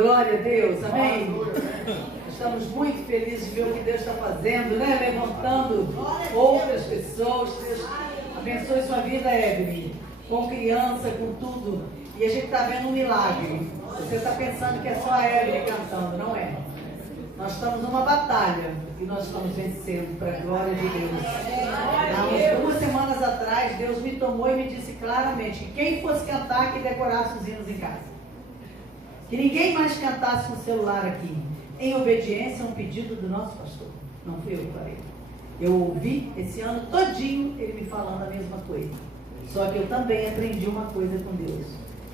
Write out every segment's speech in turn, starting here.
Glória a Deus, amém? Estamos muito felizes de ver o que Deus está fazendo, né? Levantando outras pessoas. Deus abençoe sua vida, Evelyn, com criança, com tudo. E a gente está vendo um milagre. Você está pensando que é só a Evelyn cantando, não é? Nós estamos numa batalha e nós estamos vencendo para a glória de Deus. Há 2 semanas atrás, Deus me tomou e me disse claramente que quem fosse cantar, que decorasse os hinos em casa. Que ninguém mais cantasse no celular aqui, em obediência a um pedido do nosso pastor. Não fui eu que falei. Eu ouvi esse ano todinho ele me falando a mesma coisa. Só que eu também aprendi uma coisa com Deus.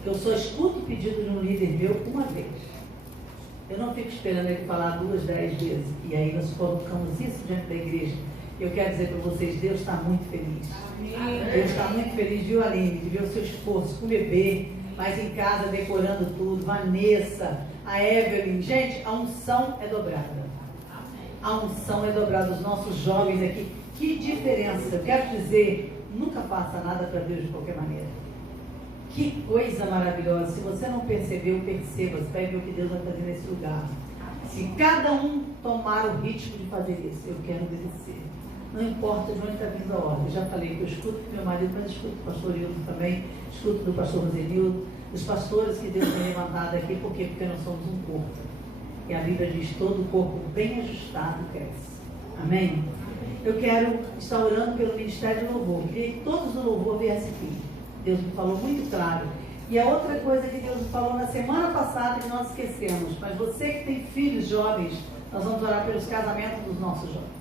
Que eu só escuto o pedido de um líder meu uma vez. Eu não fico esperando ele falar 2, 10 vezes. E aí nós colocamos isso diante da igreja. Eu quero dizer para vocês, Deus está muito feliz. Deus está muito feliz, viu, Aline? De ver o seu esforço com o bebê, mas em casa decorando tudo. Vanessa, a Evelyn. Gente, a unção é dobrada. A unção é dobrada. Os nossos jovens aqui. Que diferença. Eu quero dizer, nunca faça nada para Deus de qualquer maneira. Que coisa maravilhosa. Se você não percebeu, perceba. Você vai ver o que Deus vai fazer nesse lugar. Se cada um tomar o ritmo de fazer isso, eu quero obedecer. Não importa de onde está vindo a ordem. Eu já falei que eu escuto do meu marido, mas escuto do pastor Hildo também, escuto do pastor Rosenildo, dos pastores que Deus tem levantado aqui. Por quê? Porque nós somos um corpo. E a Bíblia diz, todo corpo bem ajustado cresce. Amém? Eu quero estar orando pelo Ministério do Louvor. Queria que todos do louvor viessem aqui. Deus me falou muito claro. E a outra coisa que Deus me falou na semana passada que nós esquecemos, mas você que tem filhos jovens, nós vamos orar pelos casamentos dos nossos jovens.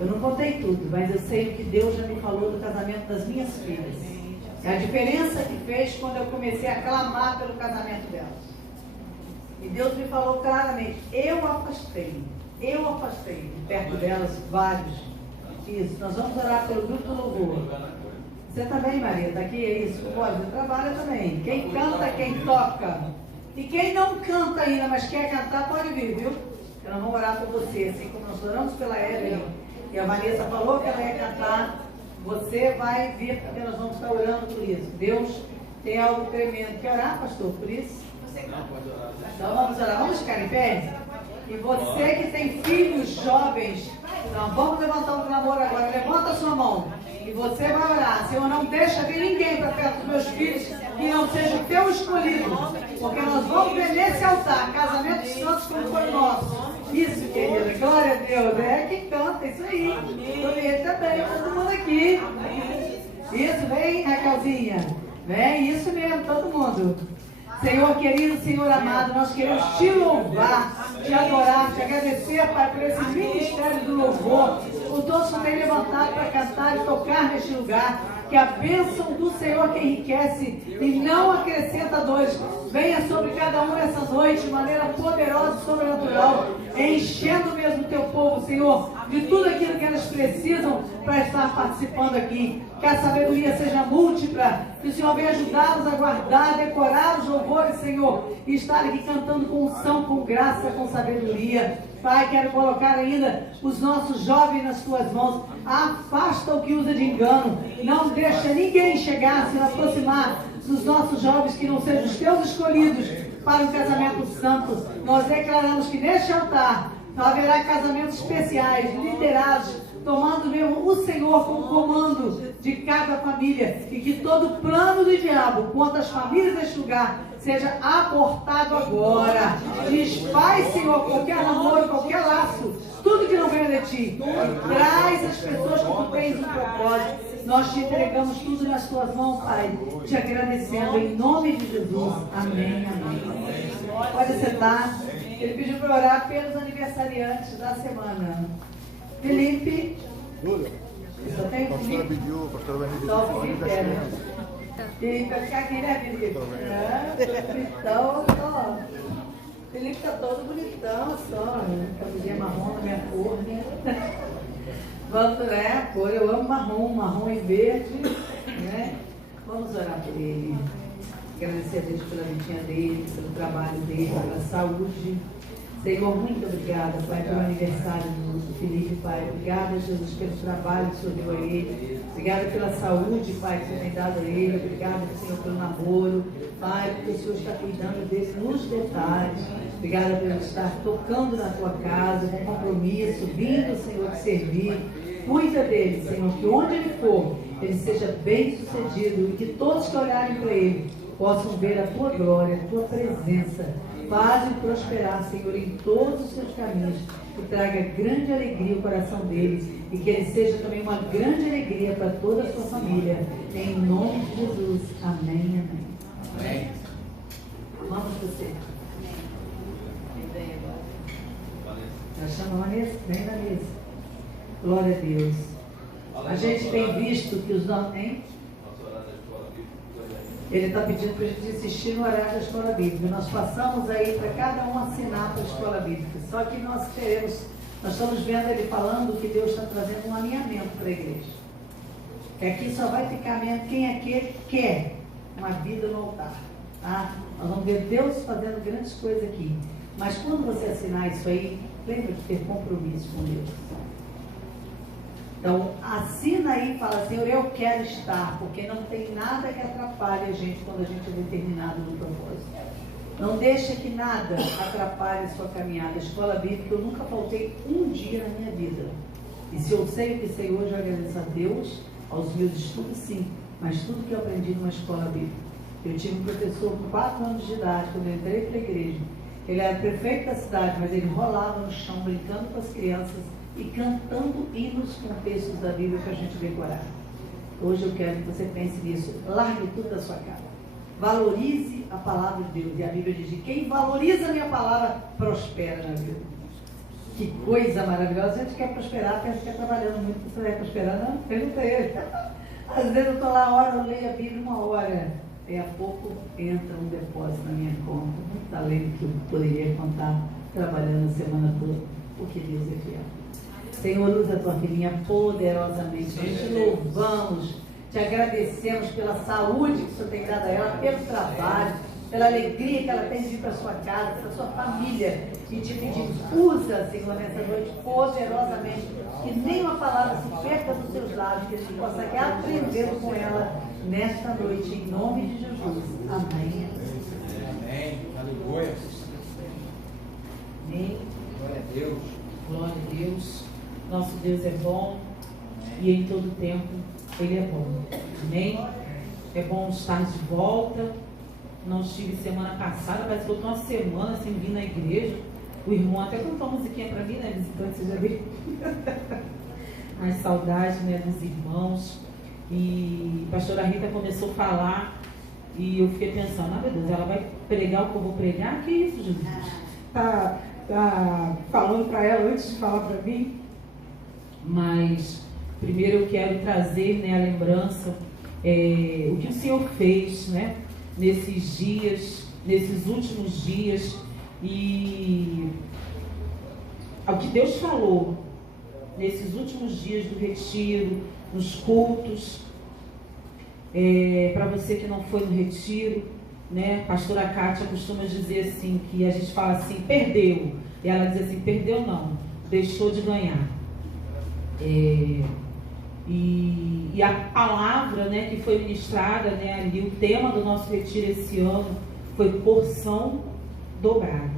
Eu não contei tudo, mas eu sei o que Deus já me falou do casamento das minhas filhas. É a diferença que fez quando eu comecei a clamar pelo casamento delas. E Deus me falou claramente, eu afastei de perto delas vários. Isso, nós vamos orar pelo grupo do louvor. Você também, Maria, está aqui, é isso? Pode, você trabalha também. Quem canta, quem toca. E quem não canta ainda, mas quer cantar, pode vir, viu? Nós vamos orar por você, assim como nós oramos pela Evelyn. E a Vanessa falou que ela ia cantar. Você vai vir, porque nós vamos estar orando por isso. Deus tem algo tremendo. Quer orar, pastor, por isso? Não, pode orar. Então vamos orar. Vamos ficar em pé? E você que tem filhos jovens, não, vamos levantar um clamor agora. Levanta a sua mão. E você vai orar. Senhor, não deixa vir ninguém para perto dos meus filhos que não seja o teu escolhido. Porque nós vamos ver nesse altar casamento dos santos como foi o nosso. Isso, querida. Glória a Deus. É quem canta, isso aí. Ele também, todo mundo aqui. Isso, vem, Raquelzinha. Vem, isso mesmo, todo mundo. Senhor querido, Senhor amado, nós queremos te louvar, te adorar, te agradecer, Pai, por esse ministério do louvor, por todos que têm levantado para cantar e tocar neste lugar. Que a bênção do Senhor que enriquece e não acrescenta dores venha sobre cada um nessa noite de maneira poderosa e sobrenatural, enchendo mesmo o teu povo, Senhor, de tudo aquilo que elas precisam para estar participando aqui. Que a sabedoria seja múltipla, que o Senhor venha ajudá-los a guardar, decorar os louvores, Senhor, e estar aqui cantando com unção, com graça, com sabedoria. Pai, quero colocar ainda os nossos jovens nas tuas mãos. Afasta o que usa de engano. Não deixa ninguém chegar, se aproximar dos nossos jovens que não sejam os teus escolhidos para o casamento santo. Nós declaramos que neste altar haverá casamentos especiais, liderados, tomando mesmo o Senhor como comando de cada família, e que todo plano do diabo contra as famílias deste lugar seja abortado agora. Desfaz, Senhor, qualquer namoro, qualquer laço, tudo que não venha de ti. Traz as pessoas que tu tens um propósito. Nós te entregamos tudo nas tuas mãos, Pai, te agradecendo em nome de Jesus. Amém, amém. Pode sentar. Ele pediu para orar pelos aniversariantes da semana. Felipe. Só tem Felipe? Só o Felipe, né? Felipe vai ficar aqui, né, Felipe? Então, ó. Felipe tá todo bonitão, só. Camisinha marrom na minha cor, né? Vamos, né? A cor, eu amo marrom e verde, né? Vamos orar por ele. Agradecer a Deus pela vitinha dele, pelo trabalho dele, pela saúde. Senhor, muito obrigada, Pai, pelo aniversário do Felipe, Pai. Obrigada, Jesus, pelo trabalho que o Senhor deu a ele. Obrigada pela saúde, Pai, que o Senhor tem dado a ele. Obrigada, Senhor, pelo namoro. Pai, porque o Senhor está cuidando dele nos detalhes. Obrigada por ele estar tocando na tua casa, com compromisso, vindo, Senhor, te servir. Cuida dele, Senhor, que onde ele for, ele seja bem sucedido e que todos que olharem para ele possam ver a tua glória, a tua presença. Faz-o prosperar, Senhor, em todos os seus caminhos, que traga grande alegria ao coração deles e que ele seja também uma grande alegria para toda a sua família. Em nome de Jesus. Amém, amém. Amém. Amamos você. Vem agora. Já chama a Vanessa? Vem, Vanessa. Glória a Deus. A gente tem visto que os nossos... Hein? Ele está pedindo para a gente assistir no horário da escola bíblica. Nós passamos aí para cada um assinar para a escola bíblica. Só que nós estamos vendo ele falando que Deus está trazendo um alinhamento para a igreja. Que aqui só vai ficar mesmo quem é que quer uma vida no altar. Tá? Nós vamos ver Deus fazendo grandes coisas aqui. Mas quando você assinar isso aí, lembra de ter compromisso com Deus. Então, assina aí e fala, Senhor, eu quero estar, porque não tem nada que atrapalhe a gente quando a gente é determinado no propósito. Não deixa que nada atrapalhe a sua caminhada. A escola bíblica, eu nunca faltei um dia na minha vida. E se eu sei o que sei hoje, eu agradeço a Deus, aos meus estudos, sim, mas tudo que eu aprendi numa escola bíblica. Eu tive um professor com 4 anos de idade, quando eu entrei para a igreja. Ele era prefeito da cidade, mas ele rolava no chão, brincando com as crianças, e cantando hinos com textos da Bíblia para a gente decorar. Hoje eu quero que você pense nisso. Largue tudo da sua cara. Valorize a palavra de Deus. E a Bíblia diz que quem valoriza a minha palavra, prospera na vida. Que coisa maravilhosa. A gente quer prosperar, porque a gente quer trabalhando muito. Você vai prosperar? Não? Pergunta a ele. Às vezes eu estou lá, hora, eu leio a Bíblia 1 hora. E a pouco entra um depósito na minha conta. Muito além do que eu poderia contar trabalhando a semana toda. Porque Deus é fiel. Senhor, usa a tua filhinha poderosamente. Nós te louvamos, te agradecemos pela saúde que o Senhor tem dado a ela, pelo trabalho, pela alegria que ela tem de vir para a sua casa, para a sua família. E te pedimos, usa, Senhor, nessa noite poderosamente, que nenhuma palavra se perca dos seus lábios, que a gente possa aprender com ela nesta noite, em nome de Jesus. Amém. Amém. Aleluia. Amém. Glória a Deus. Glória a Deus. Nosso Deus é bom e em todo tempo Ele é bom. Amém? É bom estar de volta. Não estive semana passada, parece que eu estou uma semana sem vir na igreja. O irmão até cantou uma musiquinha para mim, né? Visitante, você já viu? Mas saudade, né, dos irmãos. E a pastora Rita começou a falar e eu fiquei pensando, meu Deus, ela vai pregar o que eu vou pregar? Que isso, Jesus? Tá falando para ela antes de falar para mim? Mas primeiro eu quero trazer, né, a lembrança, o que o Senhor fez, né, nesses dias, nesses últimos dias, e ao que Deus falou nesses últimos dias do retiro, nos cultos. Para você que não foi no retiro, né, pastora Kátia costuma dizer assim, que a gente fala assim, perdeu, e ela diz assim, perdeu não, deixou de ganhar. E a palavra, né, que foi ministrada, né, ali, o tema do nosso retiro esse ano foi porção dobrada,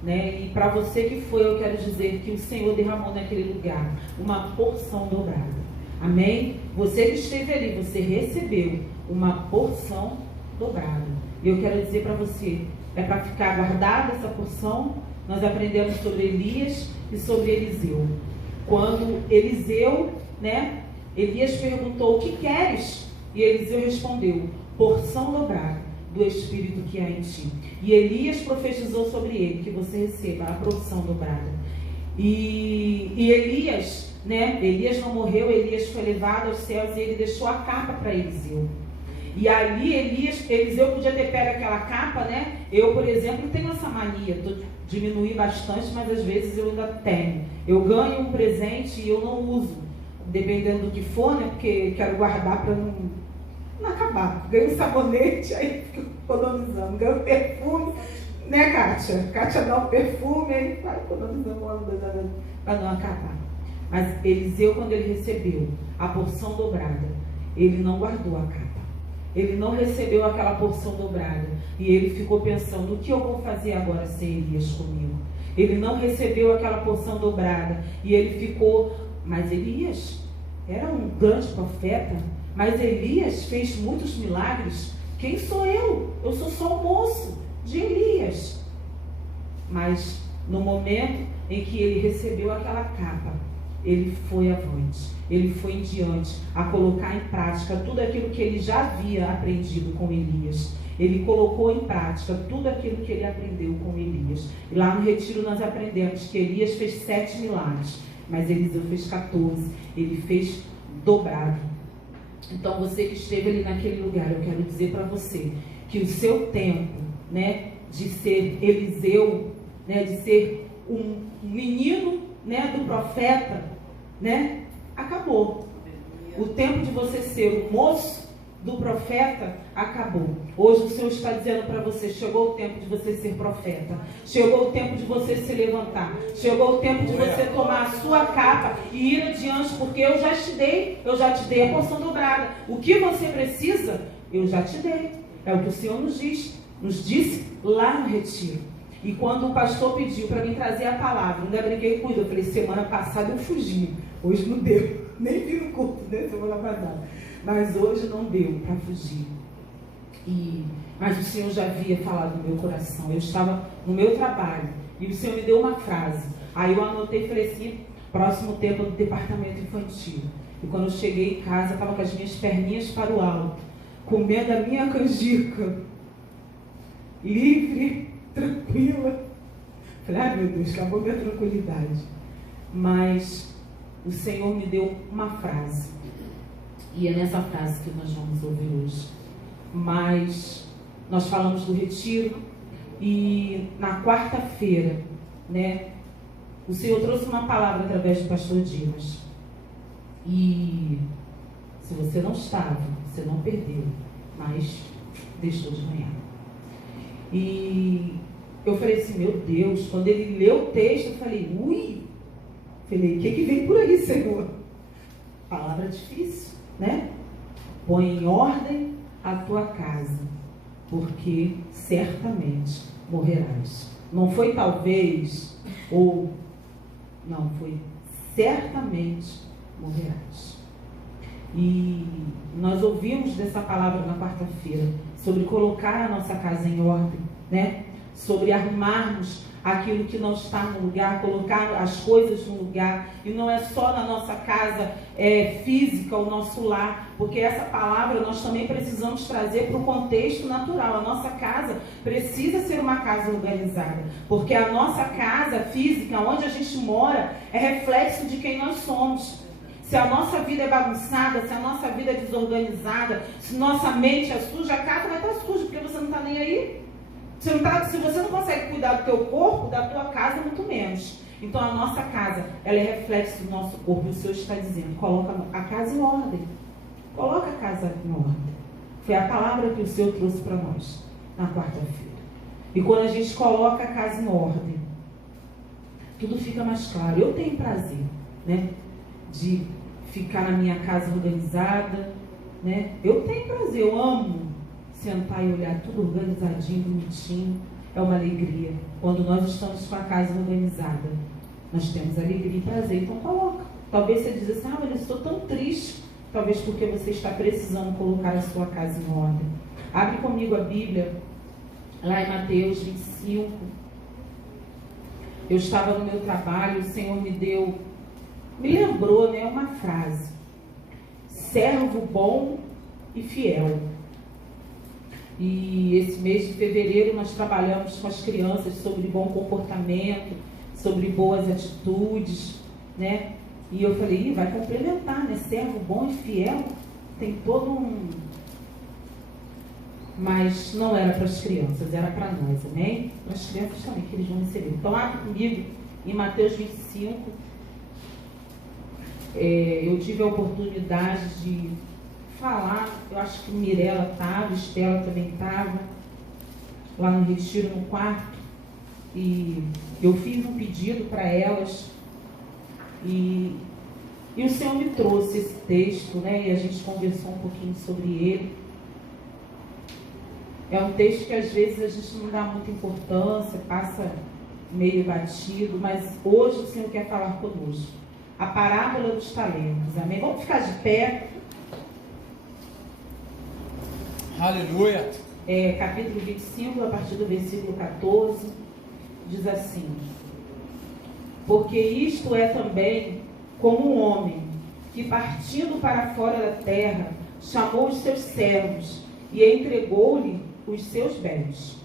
né? E para você que foi, eu quero dizer que o Senhor derramou naquele lugar uma porção dobrada. Amém? Você que esteve ali, você recebeu uma porção dobrada. E eu quero dizer para você, é para ficar guardada essa porção. Nós aprendemos sobre Elias e sobre Eliseu. Quando Eliseu, né, Elias perguntou, o que queres? E Eliseu respondeu, porção dobrada do Espírito que há em ti. E Elias profetizou sobre ele, que você receba a porção dobrada. E Elias, né, Elias não morreu, Elias foi levado aos céus e ele deixou a capa para Eliseu. E ali Eliseu podia ter pego aquela capa, né? Eu, por exemplo, tenho essa mania, diminuí bastante, mas às vezes eu ainda tenho. Eu ganho um presente e eu não uso, dependendo do que for, né? Porque quero guardar para não acabar. Ganho um sabonete, aí fico economizando. Ganho perfume, né, Kátia? Kátia dá um perfume, ele vai para não acabar. Mas Eliseu, quando ele recebeu a porção dobrada, ele não guardou a capa. Ele não recebeu aquela porção dobrada. E ele ficou pensando, o que eu vou fazer agora sem Elias comigo? Ele não recebeu aquela porção dobrada. E ele ficou, mas Elias era um grande profeta. Mas Elias fez muitos milagres. Quem sou eu? Eu sou só o moço de Elias. Mas no momento em que ele recebeu aquela capa, ele foi avante, ele foi em diante a colocar em prática tudo aquilo que ele já havia aprendido com Elias. Ele colocou em prática tudo aquilo que ele aprendeu com Elias. E lá no retiro nós aprendemos que Elias fez 7 milagres, mas Eliseu fez 14. Ele fez dobrado. Então você que esteve ali naquele lugar, eu quero dizer para você que o seu tempo, né, de ser Eliseu, né, de ser um menino, né, do profeta, né, acabou. O tempo de você ser o moço do profeta acabou. Hoje o Senhor está dizendo para você, chegou o tempo de você ser profeta. Chegou o tempo de você se levantar. Chegou o tempo de você tomar a sua capa e ir adiante, porque eu já te dei a porção dobrada. O que você precisa, eu já te dei. É o que o Senhor nos disse lá no retiro. E quando o pastor pediu para mim trazer a palavra, ainda briguei com ele. Eu falei, semana passada eu fugi, hoje não deu. Nem vi no culto, né, semana passada. Mas hoje não deu para fugir. Mas o Senhor já havia falado no meu coração. Eu estava no meu trabalho e o Senhor me deu uma frase. Aí eu anotei e falei assim, próximo tempo do departamento infantil. E quando eu cheguei em casa, eu estava com as minhas perninhas para o alto, comendo a minha canjica, livre, tranquila. Falei, ai meu Deus, acabou minha tranquilidade. Mas o Senhor me deu uma frase. E é nessa frase que nós vamos ouvir hoje. Mas nós falamos do retiro e na quarta-feira, né, o Senhor trouxe uma palavra através do pastor Dimas. E se você não estava, você não perdeu, mas deixou de ganhar. E eu falei assim, meu Deus, quando ele leu o texto, eu falei, falei, o que vem por aí, Senhor? Palavra difícil, né? Põe em ordem a tua casa, porque certamente morrerás. Não foi talvez, ou não, foi certamente morrerás. E nós ouvimos dessa palavra na quarta-feira, sobre colocar a nossa casa em ordem, né? Sobre arrumarmos aquilo que não está no lugar, colocar as coisas no lugar. E não é só na nossa casa física, o nosso lar, porque essa palavra nós também precisamos trazer para o contexto natural. A nossa casa precisa ser uma casa organizada, porque a nossa casa física, onde a gente mora, é reflexo de quem nós somos. Se a nossa vida é bagunçada, se a nossa vida é desorganizada, se nossa mente é suja, a casa vai estar suja, porque você não está nem aí. Se você não consegue cuidar do teu corpo, da tua casa, muito menos. Então a nossa casa, ela é reflexo do nosso corpo. E o Senhor está dizendo, coloca a casa em ordem. Coloca a casa em ordem. Foi a palavra que o Senhor trouxe para nós na quarta-feira. E quando a gente coloca a casa em ordem, tudo fica mais claro. Eu tenho prazer, né, de ficar na minha casa organizada, né? Eu tenho prazer, eu amo sentar e olhar tudo organizadinho, bonitinho. É uma alegria. Quando nós estamos com a casa organizada, nós temos alegria e prazer. Então coloca. Talvez você diz assim, mas eu estou tão triste. Talvez porque você está precisando colocar a sua casa em ordem. Abre comigo a Bíblia, lá em Mateus 25. Eu estava no meu trabalho, o Senhor me lembrou, né, uma frase. Servo bom e fiel. E esse mês de fevereiro nós trabalhamos com as crianças sobre bom comportamento, sobre boas atitudes, né? E eu falei, vai complementar, né? Servo bom e fiel, tem todo um... Mas não era para as crianças, era para nós, amém? Para as crianças também, que eles vão receber. Então, abre comigo em Mateus 25. Eu tive a oportunidade de falar, eu acho que Mirella estava, Estela também estava, lá no retiro, no quarto, e eu fiz um pedido para elas, e o Senhor me trouxe esse texto, né? E a gente conversou um pouquinho sobre ele. É um texto que às vezes a gente não dá muita importância, passa meio batido, mas hoje o Senhor quer falar conosco. A parábola dos talentos, amém? Vamos ficar de pé. Aleluia. Capítulo 25, a partir do versículo 14, diz assim: porque isto é também como um homem que, partindo para fora da terra, chamou os seus servos e entregou-lhe os seus bens.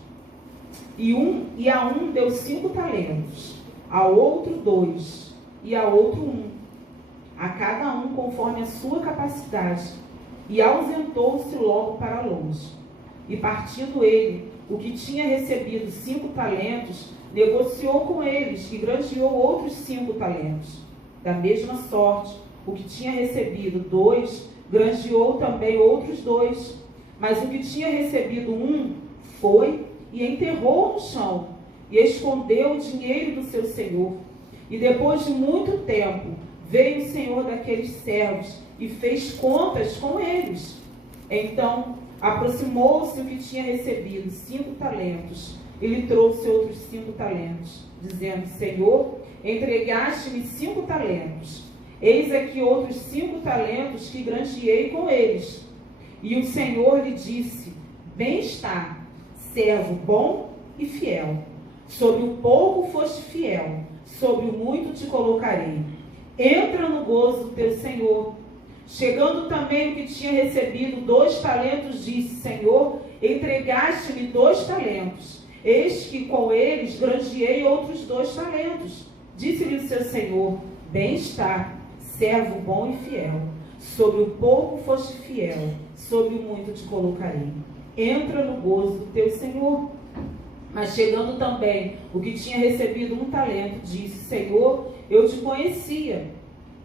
E a um deu 5 talentos, a outro 2, e a outro 1, a cada um conforme a sua capacidade, e ausentou-se logo para longe. E partindo ele, o que tinha recebido 5 talentos, negociou com eles e granjeou outros 5 talentos. Da mesma sorte, o que tinha recebido 2, granjeou também outros 2. Mas o que tinha recebido 1, foi e enterrou no chão, e escondeu o dinheiro do seu senhor. E depois de muito tempo, veio o senhor daqueles servos e fez contas com eles. Então, aproximou-se o que tinha recebido 5 talentos, e lhe trouxe outros 5 talentos, dizendo: Senhor, entregaste-me 5 talentos. Eis aqui outros 5 talentos que granjeei com eles. E o Senhor lhe disse: bem está, servo bom e fiel. Sobre o pouco foste fiel, sobre o muito te colocarei. Entra no gozo do teu Senhor. Chegando também o que tinha recebido 2 talentos, disse: Senhor, entregaste-me 2 talentos. Eis que com eles granjeei outros 2 talentos. Disse-lhe o seu Senhor: bem está, servo bom e fiel. Sobre o pouco foste fiel, sobre o muito te colocarei. Entra no gozo do teu Senhor. Mas chegando também o que tinha recebido 1 talento, disse: Senhor, eu te conhecia,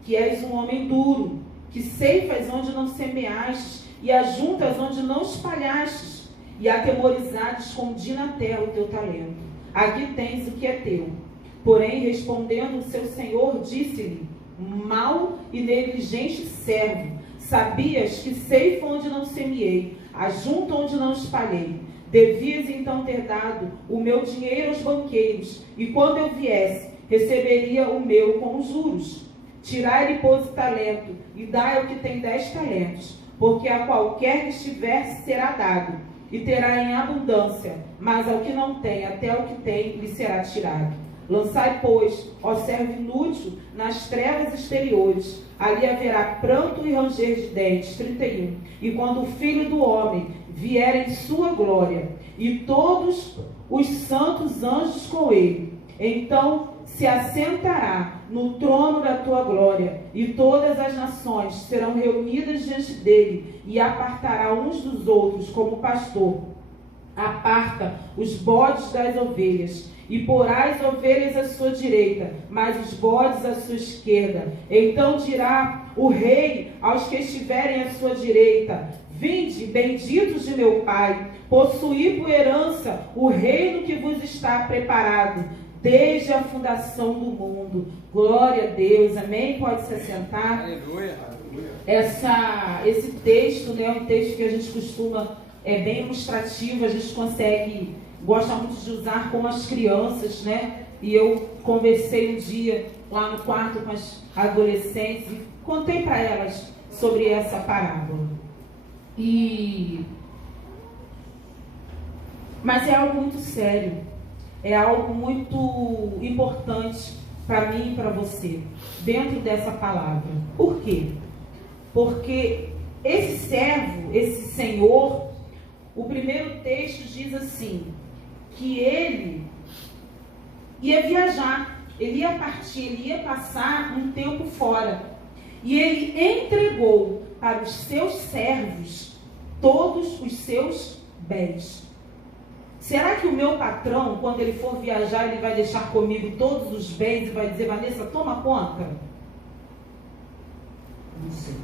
que és um homem duro, que ceifas onde não semeastes, e ajuntas onde não espalhastes, e atemorizado escondi na terra o teu talento. Aqui tens o que é teu. Porém, respondendo o seu senhor, disse-lhe: mau e negligente servo, sabias que ceifa onde não semeei, ajunto onde não espalhei. Devias então ter dado o meu dinheiro aos banqueiros, e quando eu viesse, receberia o meu com os juros. Tirai-lhe, pois, o talento, e dai ao que tem 10 talentos, porque a qualquer que estiver será dado, e terá em abundância, mas ao que não tem, até o que tem, lhe será tirado. Lançai, pois, ó servo inútil, nas trevas exteriores, ali haverá pranto e ranger de dentes. 31. E quando o Filho do Homem vier em sua glória, e todos os santos anjos com ele, então se assentará no trono da tua glória, e todas as nações serão reunidas diante dele, e apartará uns dos outros, como o pastor aparta os bodes das ovelhas, e porá as ovelhas à sua direita, mas os bodes à sua esquerda. Então dirá o rei aos que estiverem à sua direita: vinde, benditos de meu Pai, possuí por herança o reino que vos está preparado desde a fundação do mundo. Glória a Deus, amém? Pode se assentar. Aleluia. Esse texto, né, é um texto que a gente costuma, é bem ilustrativo, a gente gosta muito de usar com as crianças, né? E eu conversei um dia lá no quarto com as adolescentes e contei para elas sobre essa parábola. Mas é algo muito sério, é algo muito importante para mim e para você, dentro dessa palavra. Por quê? Porque esse servo, esse senhor, o primeiro texto diz assim, que ele ia viajar, ele ia partir, ele ia passar um tempo fora. E ele entregou para os seus servos todos os seus bens. Será que o meu patrão, quando ele for viajar, ele vai deixar comigo todos os bens e vai dizer: Vanessa, toma conta? Não sei.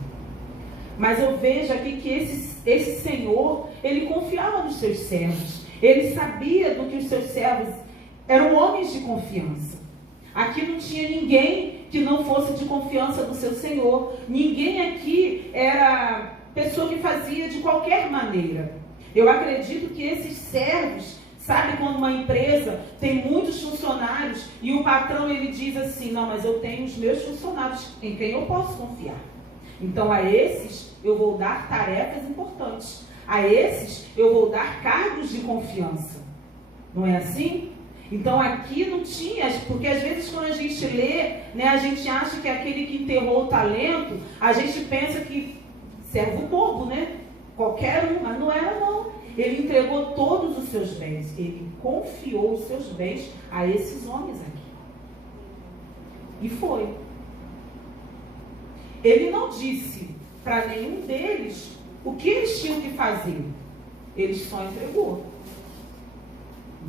Mas eu vejo aqui que esse senhor, ele confiava nos seus servos. Ele sabia do que os seus servos eram homens de confiança. Aqui não tinha ninguém que não fosse de confiança do seu Senhor. Ninguém aqui era pessoa que fazia de qualquer maneira. Eu acredito que esses servos, sabe quando uma empresa tem muitos funcionários e o patrão ele diz assim, não, mas eu tenho os meus funcionários em quem eu posso confiar. Então a esses eu vou dar tarefas importantes. A esses eu vou dar cargos de confiança. Não é assim? Então aqui não tinha, porque às vezes quando a gente lê, né, a gente acha que aquele que enterrou o talento, a gente pensa que servo bobo, né? Qualquer um, mas não era não. Ele entregou todos os seus bens, ele confiou os seus bens a esses homens aqui. E foi. Ele não disse para nenhum deles o que eles tinham que fazer. Ele só entregou.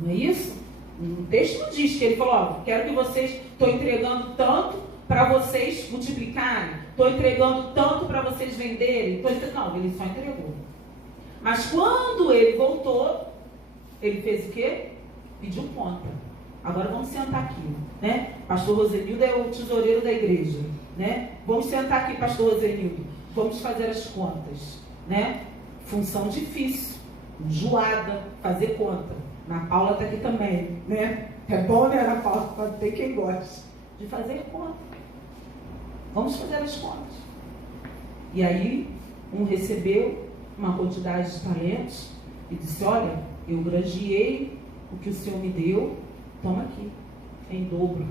Não é isso? O texto não diz que ele falou, ó, quero que vocês, estou entregando tanto para vocês multiplicarem, estou entregando tanto para vocês venderem. Não, ele só entregou. Mas quando ele voltou, ele fez o quê? Pediu conta. Agora vamos sentar aqui, né? Pastor Rosenildo é o tesoureiro da igreja, né? Vamos sentar aqui, pastor Rosenildo. Vamos fazer as contas, né? Função difícil, enjoada, fazer conta. A Paula está aqui também, né? É bom, né, Ana Paula? Pode ter quem gosta de fazer conta. Vamos fazer as contas. E aí, um recebeu uma quantidade de talentos e disse, olha, eu granjeei o que o Senhor me deu, toma aqui, em dobro.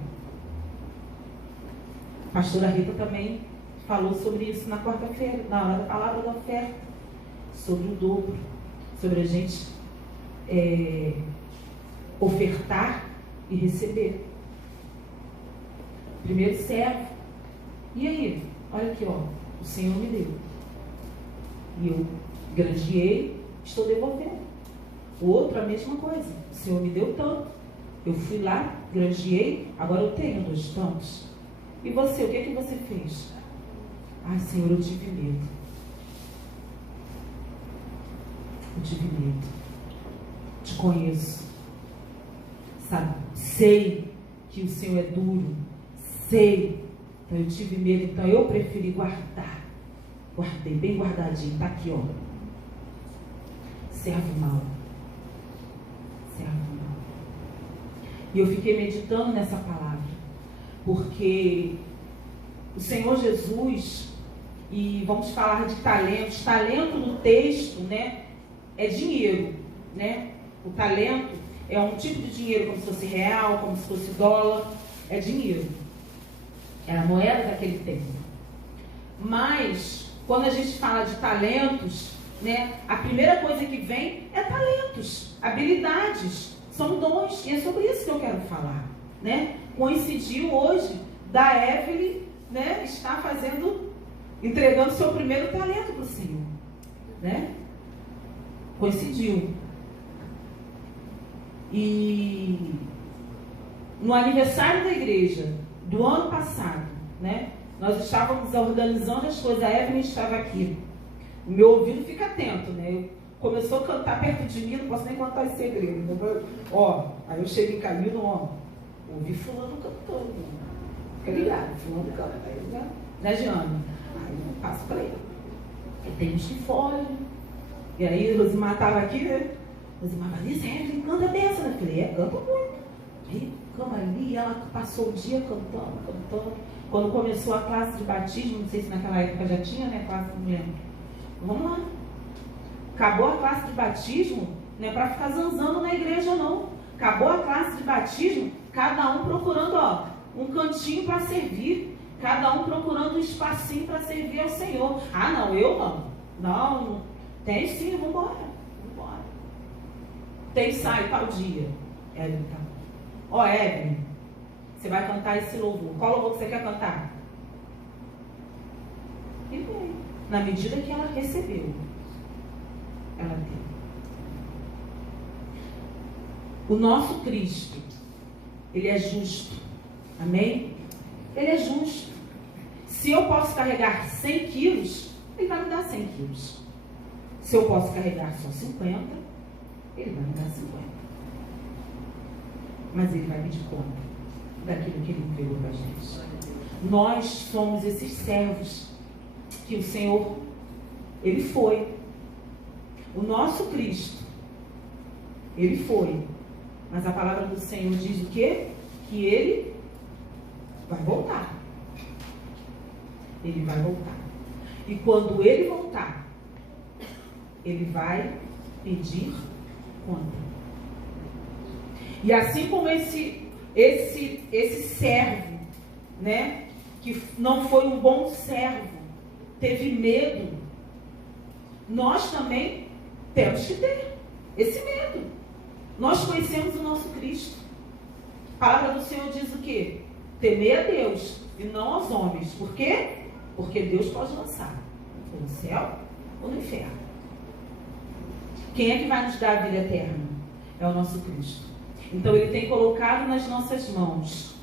A pastora Rita também falou sobre isso na quarta-feira, na hora da palavra da oferta, sobre o dobro, sobre a gente ofertar e receber. Primeiro servo. E aí? Olha aqui, ó, o Senhor me deu. E eu granjeei, estou devolvendo. O outro, a mesma coisa. O Senhor me deu tanto. Eu fui lá, granjeei, agora eu tenho 2 tantos. E você, o que é que você fez? Ai, Senhor, eu tive medo. Eu tive medo. Te conheço. Sabe? Sei que o Senhor é duro. Sei. Então eu tive medo, então eu preferi guardar. Guardei, bem guardadinho. Está aqui, ó. Servo mau. Servo mau. E eu fiquei meditando nessa palavra. Porque o Senhor Jesus, e vamos falar de talentos. Talento no texto, né, é dinheiro, né? O talento é um tipo de dinheiro como se fosse real, como se fosse dólar. É dinheiro. É a moeda daquele tempo. Mas, quando a gente fala de talentos, né, a primeira coisa que vem é talentos, habilidades, são dons. E é sobre isso que eu quero falar, né? Coincidiu hoje da Evelyn, né, está entregando seu primeiro talento para o Senhor, né? Coincidiu. E no aniversário da igreja do ano passado, né, nós estávamos organizando as coisas, a Evelyn estava aqui. O meu ouvido fica atento, né? Começou a cantar perto de mim, não posso nem contar esse segredo. Ó, aí eu cheguei caindo, ó, ouvi fulano cantando. Fica ligado, fulano canta, né, Giane? Aí eu passo para ele. Aí tem uns que fogem. E aí Rosimar estava aqui, né? Rosimar falou, Evelyn, canta dessa, né? Eu falei, canta muito. Aí, cama ali, ela passou o dia cantando. Quando começou a classe de batismo, não sei se naquela época já tinha, né? Classe, não lembro. Vamos lá. Acabou a classe de batismo, não é para ficar zanzando na igreja, não. Acabou a classe de batismo, cada um procurando, ó, um cantinho para servir. Cada um procurando um espacinho para servir ao Senhor. Ah, não, eu não. Não, tem sim, vamos embora. Tem ensaio tal dia. Evelyn, tá. Ó, Evelyn, você vai cantar esse louvor. Qual louvor que você quer cantar? E bem, na medida que ela recebeu, ela deu. O nosso Cristo, Ele é justo. Amém? Ele é justo. Se eu posso carregar 100 quilos, Ele vai me dar 100 quilos. Se eu posso carregar só 50, ele vai me dar 50. Mas ele vai pedir conta daquilo que ele entregou para a gente. Nós somos esses servos que o Senhor, ele foi. O nosso Cristo, ele foi. Mas a palavra do Senhor diz o quê? Que ele vai voltar. Ele vai voltar. E quando ele voltar, ele vai pedir conta. E assim como esse servo, né, que não foi um bom servo, teve medo, nós também temos que ter esse medo. Nós conhecemos o nosso Cristo. A palavra do Senhor diz o quê? Temer a Deus e não aos homens. Por quê? Porque Deus pode lançar ou no céu ou no inferno. Quem é que vai nos dar a vida eterna? É o nosso Cristo. Então ele tem colocado nas nossas mãos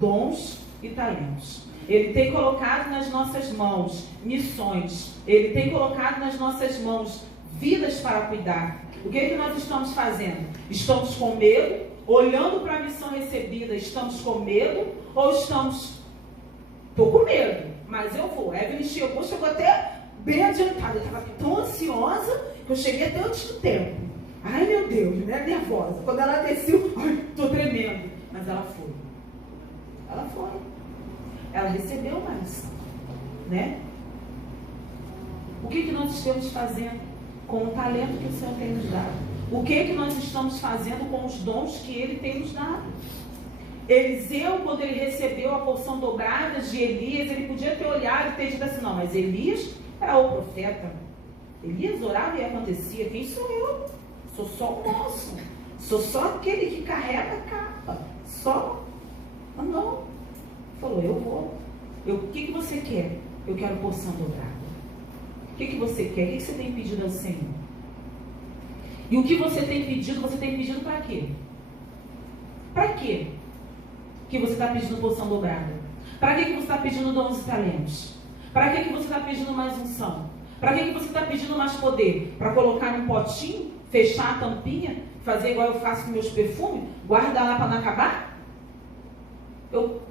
dons e talentos. Ele tem colocado nas nossas mãos missões. Ele tem colocado nas nossas mãos vidas para cuidar. O que é que nós estamos fazendo? Estamos com medo? Olhando para a missão recebida, estamos com medo? Ou estamos... Estou com medo, mas eu vou. Evelyn chegou até bem adiantada. Eu estava tão ansiosa que eu cheguei até antes do tempo. Ai, meu Deus, né? Nervosa. Quando ela desceu, ai, estou tremendo. Mas ela foi. Ela foi. Ela recebeu uma missão, né? O que nós estamos fazendo com o talento que o Senhor tem nos dado? O que nós estamos fazendo com os dons que Ele tem nos dado? Eliseu, quando ele recebeu a porção dobrada de Elias, ele podia ter olhado e ter dito assim, não, mas Elias era o profeta. Elias orava e acontecia. Quem sou eu? Sou só o moço. Sou só aquele que carrega a capa. Só. Ah, não. Falou, eu vou. O que você quer? Eu quero porção dobrada. O que você quer? O que você tem pedido ao Senhor? E o que você tem pedido para quê? Para quê que você está pedindo porção dobrada? Para que você está pedindo dons e talentos? Para que você está pedindo mais unção? Para que você está pedindo mais poder? Para colocar num potinho, fechar a tampinha, fazer igual eu faço com meus perfumes, guardar lá para não acabar?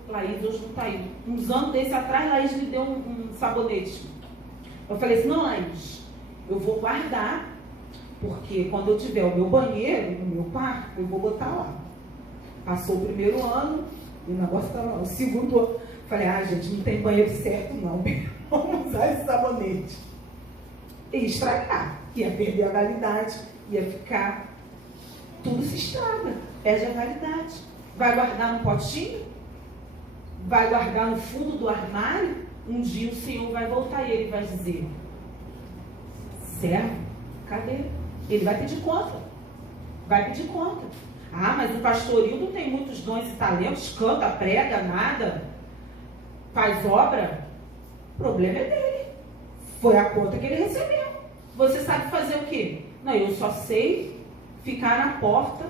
Laís hoje não está aí. Uns anos desse atrás, Laís me deu um sabonete. Eu falei assim, não, Laís, eu vou guardar, porque quando eu tiver o meu banheiro, no meu quarto, eu vou botar lá. Passou o primeiro ano, e o negócio estava lá. O segundo ano, falei, gente, não tem banheiro certo não, vamos usar esse sabonete. Ia estragar, ia perder a validade, ia ficar, tudo se estraga, perde a validade. Vai guardar no potinho? Vai guardar no fundo do armário? Um dia o Senhor vai voltar e Ele vai dizer, servo, cadê? Ele vai pedir conta. Vai pedir conta. Ah, mas o pastor Hildo tem muitos dons e talentos, canta, prega, nada, faz obra. O problema é dele. Foi a conta que ele recebeu. Você sabe fazer o quê? Não, eu só sei ficar na porta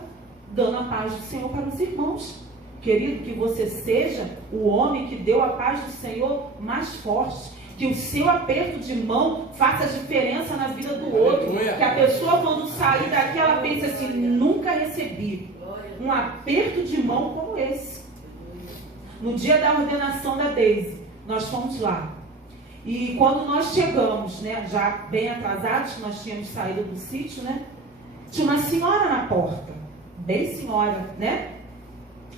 dando a paz do Senhor para os irmãos. Querido, que você seja o homem que deu a paz do Senhor mais forte. Que o seu aperto de mão faça diferença na vida do outro. Que a pessoa, quando sair daqui, ela pense assim, nunca recebi um aperto de mão como esse. No dia da ordenação da Deise, nós fomos lá. E quando nós chegamos, né, já bem atrasados, nós tínhamos saído do sítio, né? Tinha uma senhora na porta. Bem senhora, né?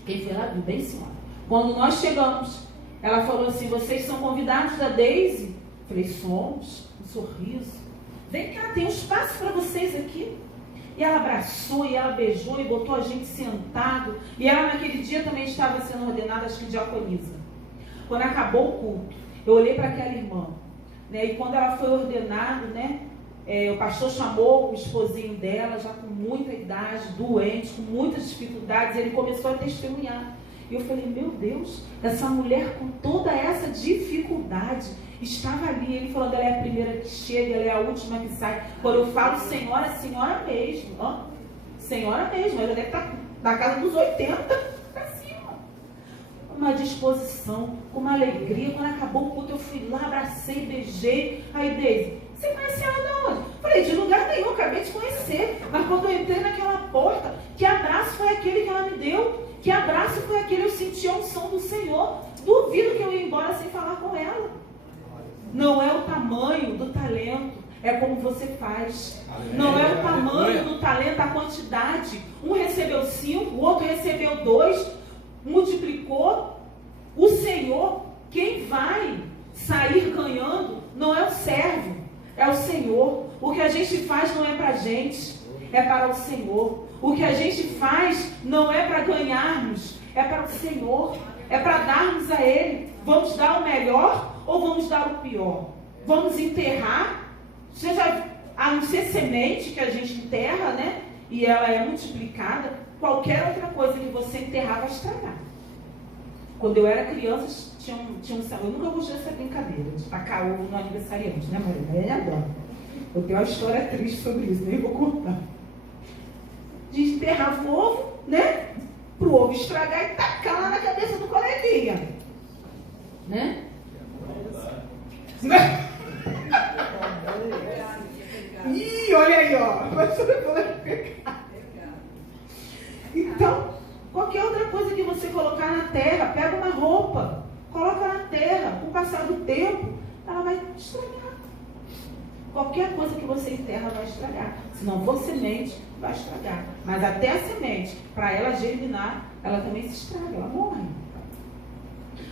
Quem foi lá viu, bem senhora. Quando nós chegamos, ela falou assim, vocês são convidados da Deise? Falei, somos. Um sorriso. Vem cá, tem um espaço para vocês aqui. E ela abraçou, e ela beijou, e botou a gente sentado. E ela naquele dia também estava sendo ordenada, acho que diaconisa. Quando acabou o culto, eu olhei para aquela irmã, né? E quando ela foi ordenada, né? O pastor chamou o esposinho dela, já com muita idade, doente, com muitas dificuldades, ele começou a testemunhar. E eu falei, meu Deus, essa mulher com toda essa dificuldade estava ali. Ele falando, ela é a primeira que chega, ela é a última que sai. Quando eu falo senhora, senhora mesmo, ó, senhora mesmo, ela deve estar na casa dos 80 para cima. Uma disposição, uma alegria. Quando acabou o culto, eu fui lá, abracei, beijei. Aí, Deise, Você conhece ela de onde? Falei, de lugar nenhum, acabei de conhecer. Mas quando eu entrei naquela porta, que abraço foi aquele que ela me deu? Que abraço foi aquele? Eu senti a unção do Senhor. Duvido que eu ia embora sem falar com ela. Não é o tamanho do talento, é como você faz. Não é o tamanho do talento, a quantidade. Um recebeu 5, o outro recebeu 2, multiplicou. O Senhor, quem vai sair ganhando, não é o servo, é o Senhor. O que a gente faz não é para a gente, é para o Senhor. O que a gente faz não é para ganharmos, é para o Senhor, é para darmos a Ele. Vamos dar o melhor ou vamos dar o pior? Vamos enterrar, seja a não ser semente que a gente enterra, né? E ela é multiplicada. Qualquer outra coisa que você enterrar vai estragar. Quando eu era criança, tinha um eu nunca gostei dessa brincadeira de tacar ovo no aniversariante, né, Maria? Ele adora. Eu tenho uma história triste sobre isso, nem vou contar. De enterrar o ovo, né? Pro ovo estragar e tacar lá na cabeça do coleguinha. Né? Ih, olha aí, ó. Então, qualquer outra coisa que você colocar na terra, pega uma roupa, coloca na terra, com o passar do tempo, ela vai estragar. Qualquer coisa que você enterra vai estragar. Se não for semente, vai estragar. Mas até a semente, para ela germinar, ela também se estraga, ela morre.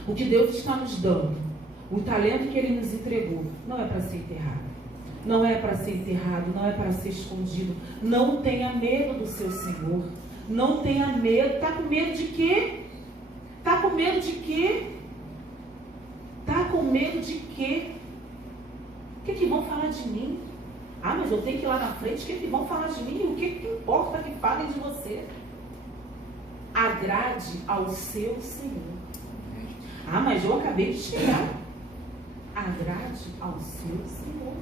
O que Deus está nos dando, o talento que Ele nos entregou, não é para ser enterrado. Não é para ser enterrado, não é para ser escondido. Não tenha medo do seu Senhor. Não tenha medo. Está com medo de quê? Está com medo de quê? Está com medo de quê? O que vão falar de mim? Ah, mas eu tenho que ir lá na frente, o que vão falar de mim? O que importa que falem de você? Agrade ao seu Senhor. Ah, mas eu acabei de chegar. Agrade ao seu Senhor.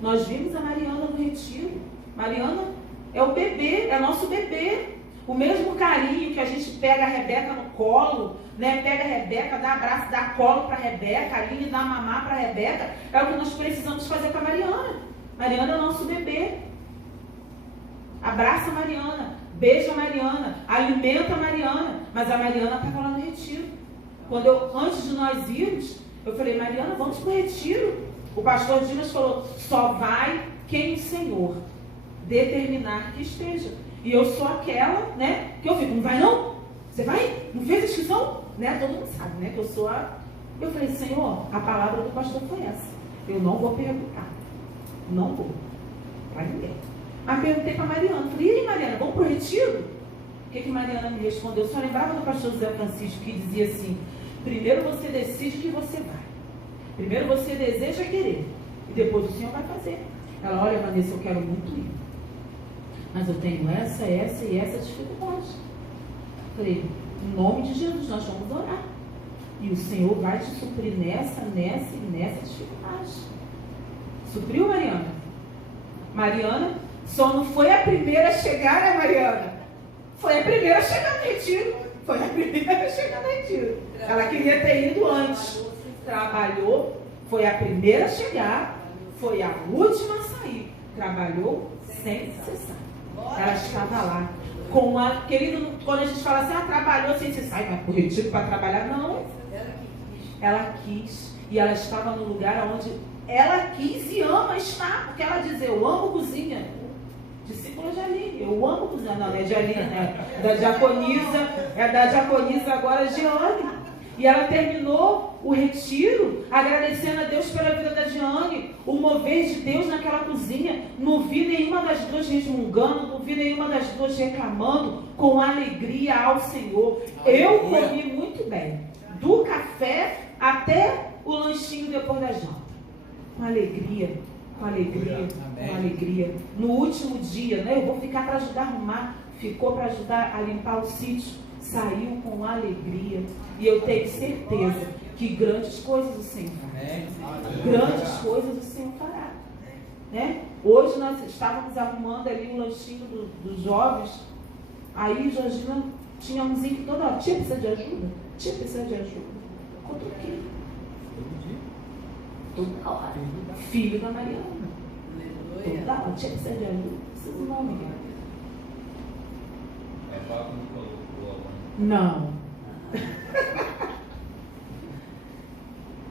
Nós vimos a Mariana no retiro. Mariana é o bebê, é nosso bebê. O mesmo carinho que a gente pega a Rebeca no colo, né? Pega a Rebeca, dá abraço, dá colo para a Rebeca, a Aline dá mamar para a Rebeca, é o que nós precisamos fazer com a Mariana. Mariana é o nosso bebê. Abraça a Mariana, beija a Mariana, alimenta a Mariana. Mas a Mariana estava lá no retiro. Antes de nós irmos, eu falei, Mariana, vamos para o retiro. O pastor Dimas falou, só vai quem o Senhor determinar que esteja. E eu sou aquela, né, que eu fico, não vai não? Você vai? Não fez inscrição? Né? Todo mundo sabe, né, que eu sou a... Eu falei, Senhor, a palavra do pastor foi essa. Eu não vou perguntar. Não vou. Para ninguém. Mas perguntei para Mariana. Falei, e aí, Mariana, vamos para o retiro? O que Mariana me respondeu? Eu só lembrava do pastor José Francisco, que dizia assim, primeiro você decide que você vai. Primeiro você deseja querer. E depois o Senhor vai fazer. Ela, olha, Vanessa, eu quero muito ir. Mas eu tenho essa e essa dificuldade. Falei, em nome de Jesus, nós vamos orar. E o Senhor vai te suprir nessa dificuldade. Supriu, Mariana? Mariana só não foi a primeira a chegar, né, Mariana? Foi a primeira a chegar no retiro. Foi a primeira a chegar no retiro. Ela queria ter ido antes. Trabalhou, foi a primeira a chegar, foi a última a sair. Trabalhou sem cessar. Ela estava lá. Querido, quando a gente fala assim, trabalhou sem cessar, vai para o retiro para trabalhar. Não. Ela quis. E ela estava no lugar onde ela quis e ama estar. Porque ela diz, eu amo cozinha. Discípula de Aline, eu amo cozinha. Não, é de Aline, é da diaconisa agora, Giane. E ela terminou o retiro agradecendo a Deus pela vida da Giane, o mover de Deus naquela cozinha. Não vi nenhuma das duas resmungando, não vi nenhuma das duas reclamando, com alegria ao Senhor. Eu comi muito bem, do café até o lanchinho depois da janta. Com alegria, com alegria, com alegria. No último dia, né, eu vou ficar para ajudar a arrumar, ficou para ajudar a limpar o sítio. Saiu com alegria. E eu tenho certeza que grandes coisas o Senhor fará. Grandes coisas o Senhor fará. Né? Hoje nós estávamos arrumando ali o lanchinho dos jovens. Aí Georgina tinha um zinco toda hora. Tia, precisa de ajuda? Tia, precisa de ajuda? Contra o quê? Toda hora. Filho da Mariana. Total, tinha que ser de ajuda. Precisa não, Miguel. É Paulo que colocou. Não.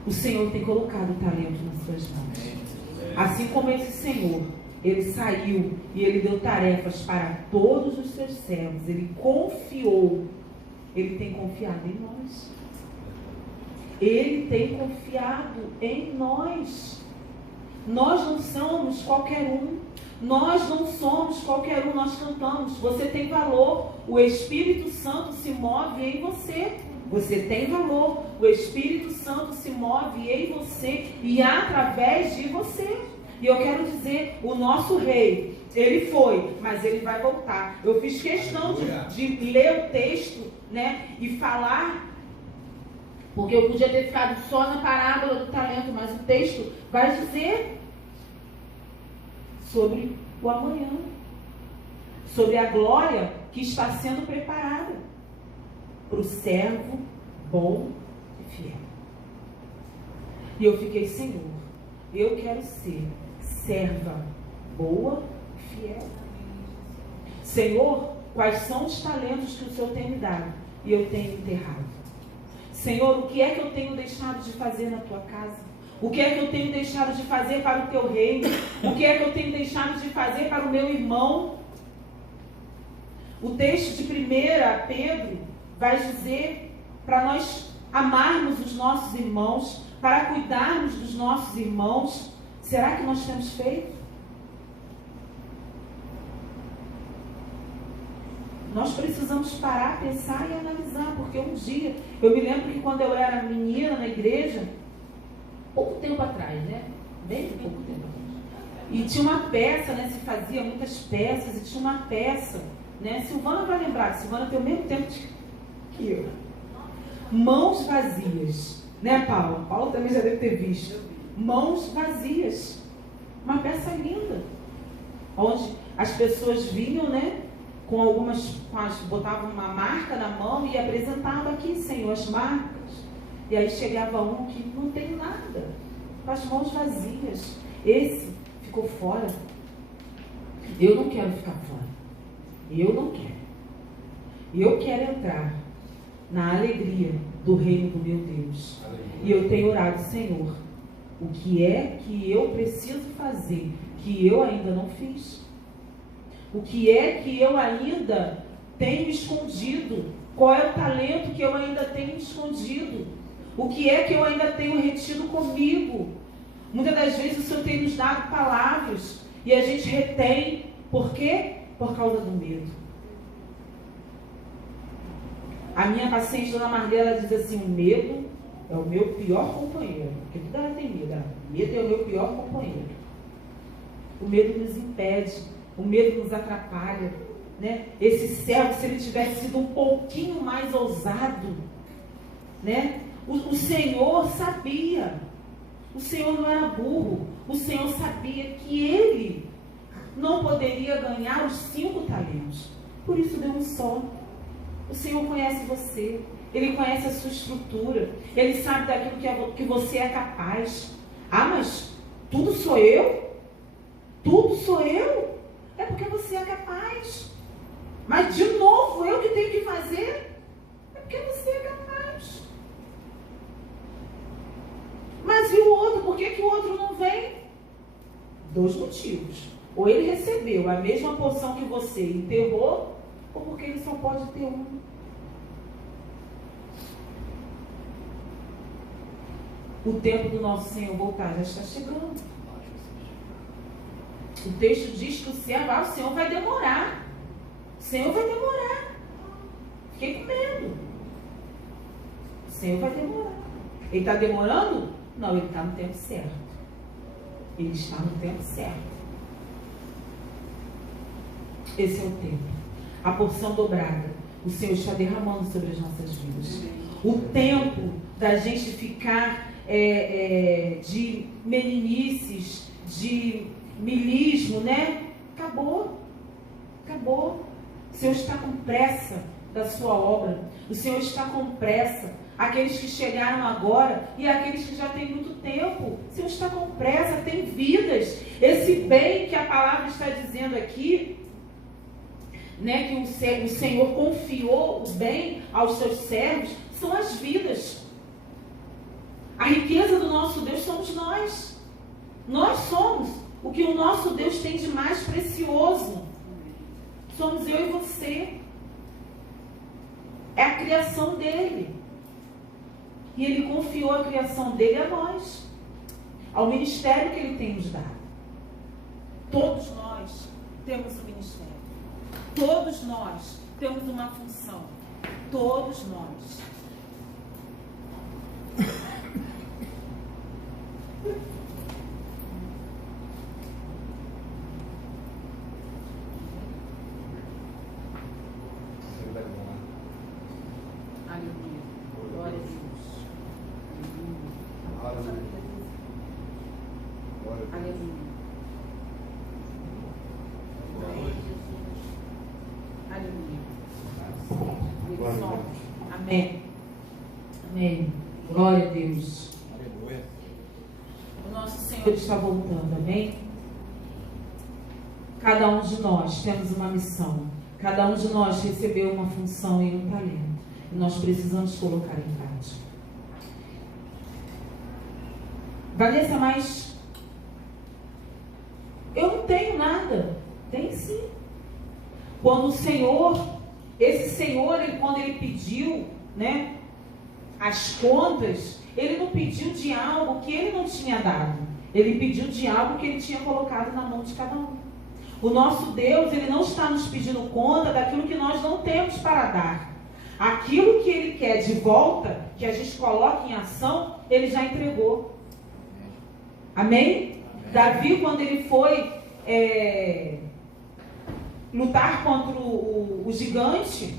O Senhor tem colocado o talento nas suas mãos. Assim como esse Senhor, ele saiu e ele deu tarefas para todos os seus servos. Ele confiou. Ele tem confiado em nós. Ele tem confiado em nós. Nós não somos qualquer um. Nós não somos qualquer um. Nós cantamos. Você tem valor. O Espírito Santo se move em você. Você tem valor. O Espírito Santo se move em você e através de você. E eu quero dizer, o nosso rei, ele foi, mas ele vai voltar. Eu fiz questão de ler o texto, né, e falar, porque eu podia ter ficado só na parábola do talento, mas o texto vai dizer sobre o amanhã, sobre a glória que está sendo preparada para o servo bom e fiel. E eu fiquei, Senhor, eu quero ser serva boa e fiel. Senhor, quais são os talentos que o Senhor tem me dado e eu tenho enterrado? Senhor, o que é que eu tenho deixado de fazer na tua casa? O que é que eu tenho deixado de fazer para o teu reino? O que é que eu tenho deixado de fazer para o meu irmão? O texto de 1 Pedro vai dizer para nós amarmos os nossos irmãos, para cuidarmos dos nossos irmãos. Será que nós temos feito? Nós precisamos parar, pensar e analisar, porque um dia, eu me lembro que quando eu era menina na igreja, pouco tempo atrás, né? Bem pouco tempo atrás. E tinha uma peça, né? Se fazia muitas peças, e tinha uma peça, né? Silvana vai lembrar, Silvana tem o mesmo tempo que eu. Mãos vazias, né, Paulo? Paulo também já deve ter visto. Mãos vazias. Uma peça linda. Onde as pessoas vinham, né? Botavam uma marca na mão e apresentavam aqui, Senhor, as marcas. E aí chegava um que não tem nada, com as mãos vazias. Esse ficou fora. Eu não quero ficar fora. Eu não quero. Eu quero entrar na alegria do reino do meu Deus. E eu tenho orado, Senhor, o que é que eu preciso fazer que eu ainda não fiz? O que é que eu ainda tenho escondido? Qual é o talento que eu ainda tenho escondido? O que é que eu ainda tenho retido comigo? Muitas das vezes o Senhor tem nos dado palavras e a gente retém. Por quê? Por causa do medo. A minha paciente, Dona Margarida, diz assim: o medo é o meu pior companheiro. Porque tudo ela tem medo. O medo é o meu pior companheiro. O medo nos impede. O medo nos atrapalha, né? Esse servo, se ele tivesse sido um pouquinho mais ousado, né? O Senhor sabia. O Senhor não era burro. O Senhor sabia que ele não poderia ganhar os 5 talentos. Por isso deu um só. O Senhor conhece você. Ele conhece a sua estrutura. Ele sabe daquilo que você é capaz. Ah, mas tudo sou eu? Tudo sou eu? É porque você é capaz. Mas de novo, eu que tenho que fazer? É porque você é capaz. Mas e o outro? Por que o outro não vem? 2 motivos. Ou ele recebeu a mesma porção que você enterrou, ou porque ele só pode ter um. O tempo do nosso Senhor voltar já está chegando. O texto diz que o Senhor vai demorar. O Senhor vai demorar. Fiquei com medo. O Senhor vai demorar. Ele está demorando? Não, ele está no tempo certo. Ele está no tempo certo. Esse é o tempo. A porção dobrada. O Senhor está derramando sobre as nossas vidas. O tempo da gente ficar de meninices, de milismo, né? Acabou. Acabou. O Senhor está com pressa da sua obra. O Senhor está com pressa. Aqueles que chegaram agora e aqueles que já têm muito tempo. O Senhor está com pressa, tem vidas. Esse bem que a palavra está dizendo aqui, né, que o Senhor confiou o bem aos seus servos, são as vidas. A riqueza do nosso Deus somos nós. Nós somos o que o nosso Deus tem de mais precioso. Somos eu e você. É a criação dele. E ele confiou a criação dele a nós, ao ministério que ele tem nos dado. Todos nós temos um ministério. Todos nós temos uma função. Todos nós. Aleluia. Glória a Deus. Aleluia. Aleluia. Aleluia. Amém. Amém. Glória a Deus. Aleluia. O nosso Senhor está voltando, amém? Cada um de nós temos uma missão. Cada um de nós recebeu uma função e um talento. E nós precisamos colocar em prática. Vanessa, mas eu não tenho nada. Tem sim. Quando o Senhor, esse Senhor, quando ele pediu, né, as contas, ele não pediu de algo que ele não tinha dado. Ele pediu de algo que ele tinha colocado na mão de cada um. O nosso Deus, ele não está nos pedindo conta daquilo que nós não temos para dar. Aquilo que ele quer de volta, que a gente coloca em ação, ele já entregou. Amém? Davi, quando ele foi lutar contra o gigante,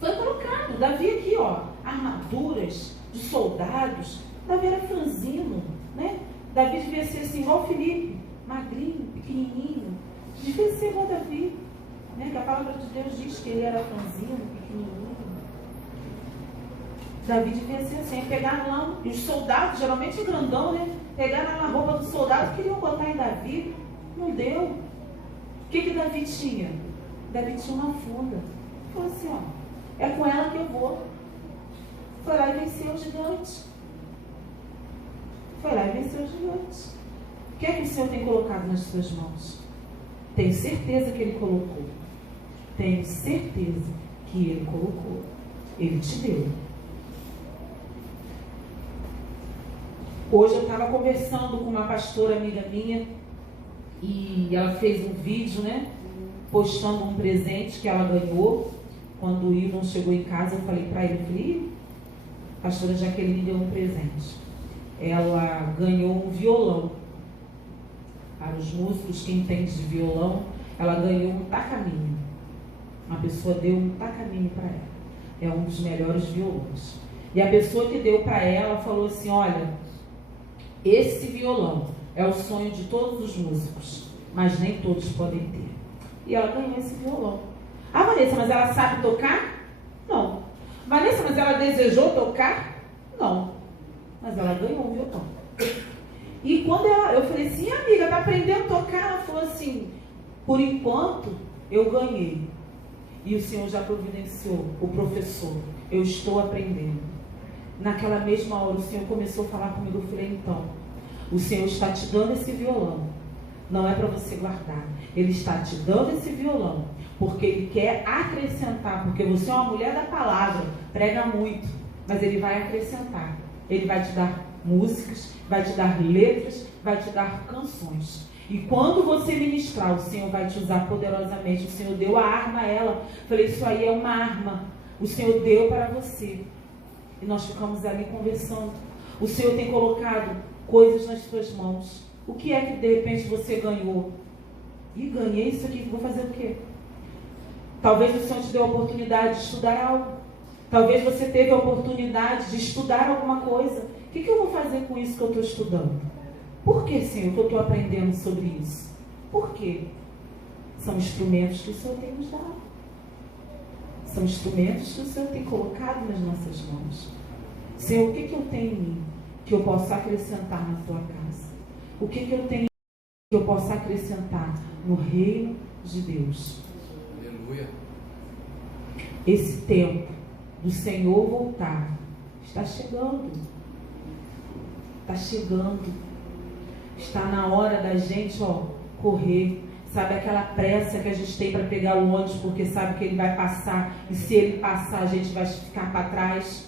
foi colocado. Davi aqui, ó, armaduras de soldados. Davi era franzino, né? Davi devia ser assim, igual o Felipe, magrinho, pequenininho. Devia ser igual Davi, né? Que a palavra de Deus diz que ele era franzino, pequenininho. Davi devia ser assim, pegaram lá, e os soldados, geralmente grandão, né? Pegaram a roupa do soldado, queriam botar em Davi, não deu. O que Davi tinha? Davi tinha uma funda. Falou assim, ó, é com ela que eu vou. Foi lá e venceu o gigante. Foi lá e venceu o gigante. O que é que o Senhor tem colocado nas suas mãos? Tenho certeza que Ele colocou. Tenho certeza que Ele colocou. Ele te deu. Hoje eu estava conversando com uma pastora amiga minha e ela fez um vídeo, né? Postando um presente que ela ganhou. Quando o Ivan chegou em casa, eu falei para ele, falei, a pastora Jaqueline deu um presente. Ela ganhou um violão. Para os músicos que entendem de violão, ela ganhou um tacaminho. Uma pessoa deu um tacaminho para ela. É um dos melhores violões. E a pessoa que deu para ela falou assim, olha, esse violão é o sonho de todos os músicos, mas nem todos podem ter. E ela ganhou esse violão. Ah, Vanessa, mas ela sabe tocar? Não. Vanessa, mas ela desejou tocar? Não. Mas ela ganhou um violão. E quando eu falei assim, amiga, tá aprendendo a tocar? Ela falou assim, por enquanto eu ganhei. E o Senhor já providenciou o professor. Eu estou aprendendo. Naquela mesma hora o Senhor começou a falar comigo. Eu falei, então, o Senhor está te dando esse violão. Não é para você guardar. Ele está te dando esse violão porque Ele quer acrescentar. Porque você é uma mulher da palavra, prega muito, mas Ele vai acrescentar. Ele vai te dar músicas, vai te dar letras, vai te dar canções. E quando você ministrar, o Senhor vai te usar poderosamente. O Senhor deu a arma a ela. Falei, isso aí é uma arma. O Senhor deu para você. E nós ficamos ali conversando. O Senhor tem colocado coisas nas suas mãos. O que é que de repente você ganhou? E ganhei isso aqui, vou fazer o quê? Talvez o Senhor te deu a oportunidade de estudar algo. Talvez você teve a oportunidade de estudar alguma coisa. O que eu vou fazer com isso que eu estou estudando? Por que, Senhor, que eu estou aprendendo sobre isso? Por quê? São instrumentos que o Senhor tem nos dado. São instrumentos que o Senhor tem colocado nas nossas mãos. Senhor, o que eu tenho em mim que eu possa acrescentar na tua casa? O que eu tenho em mim que eu possa acrescentar no reino de Deus? Aleluia. Esse tempo do Senhor voltar está chegando. Está chegando. Está na hora da gente, correr. Sabe aquela pressa que a gente tem para pegar o ônibus porque sabe que ele vai passar e se ele passar a gente vai ficar para trás?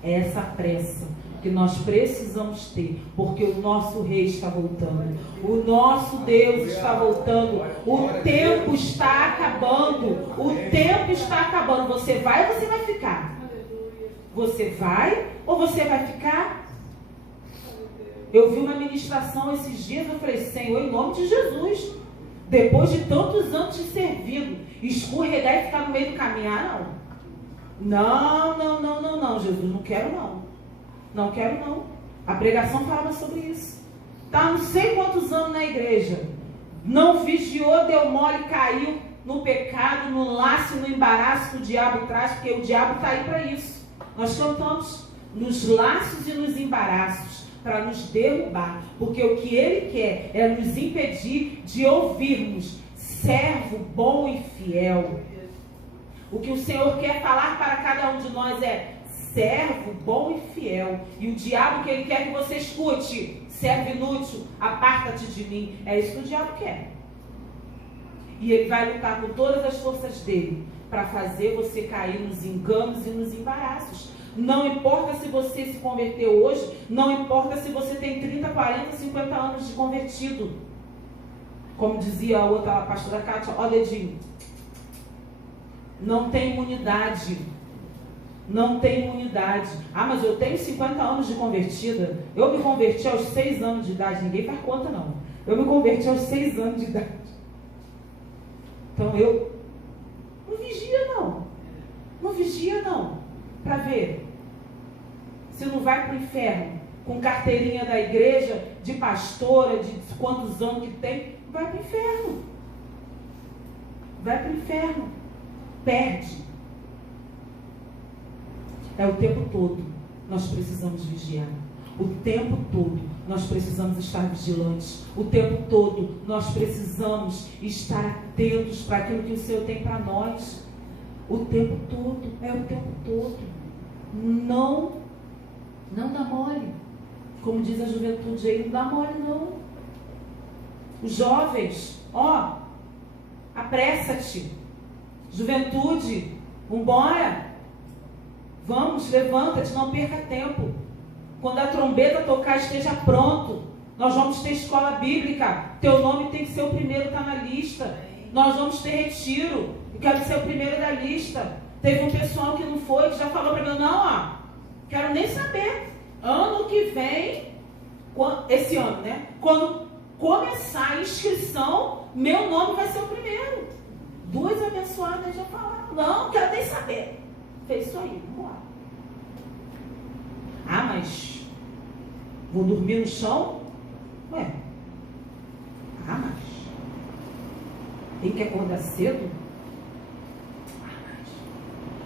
É essa pressa que nós precisamos ter, porque o nosso Rei está voltando, o nosso Deus está voltando, o tempo está acabando, o tempo está acabando. Você vai ou você vai ficar? Você vai ou você vai ficar? Eu vi uma ministração esses dias, eu falei, Senhor, em nome de Jesus, depois de tantos anos de servido, escorregar e ficar no meio do caminho, não, Jesus, não quero não quero não. A pregação falava sobre isso. Tá não sei quantos anos na igreja, não vigiou, deu mole, caiu no pecado, no laço, no embaraço que o diabo traz, porque o diabo está aí para isso. Nós cantamos nos laços e nos embaraços, para nos derrubar, porque o que ele quer é nos impedir de ouvirmos servo bom e fiel. O que o Senhor quer falar para cada um de nós é servo bom e fiel. E o diabo que ele quer que você escute, servo inútil, aparta-te de mim. É isso que o diabo quer. E ele vai lutar com todas as forças dele para fazer você cair nos enganos e nos embaraços. Não importa se você se converteu hoje, não importa se você tem 30, 40, 50 anos de convertido. Como dizia a outra, a pastora Kátia, dedinho. Não tem imunidade. Não tem imunidade. Mas eu tenho 50 anos de convertida. Eu me converti aos 6 anos de idade. Ninguém faz conta, não. Eu me converti aos 6 anos de idade. Então eu não vigia, não. Não vigia, não. Para ver se não vai para o inferno com carteirinha da igreja, de pastora, de quantos anos que tem, vai para o inferno. Vai para o inferno. Perde. É o tempo todo nós precisamos vigiar. O tempo todo nós precisamos estar vigilantes. O tempo todo nós precisamos estar atentos para aquilo que o Senhor tem para nós. O tempo todo, é o tempo todo. Não dá mole. Como diz a juventude aí, não dá mole não. Os jovens, apressa-te. Juventude, vambora. Vamos, levanta-te, não perca tempo. Quando a trombeta tocar, esteja pronto. Nós vamos ter escola bíblica. Teu nome tem que ser o primeiro, está na lista. Nós vamos ter retiro. Eu quero ser o primeiro da lista. Teve um pessoal que não foi, que já falou para mim, quero nem saber. Ano que vem, esse ano, né? Quando começar a inscrição, meu nome vai ser o primeiro. 2 abençoadas já falaram, não quero nem saber. Fez isso aí, vamos lá. Mas vou dormir no chão? Mas tem que acordar cedo?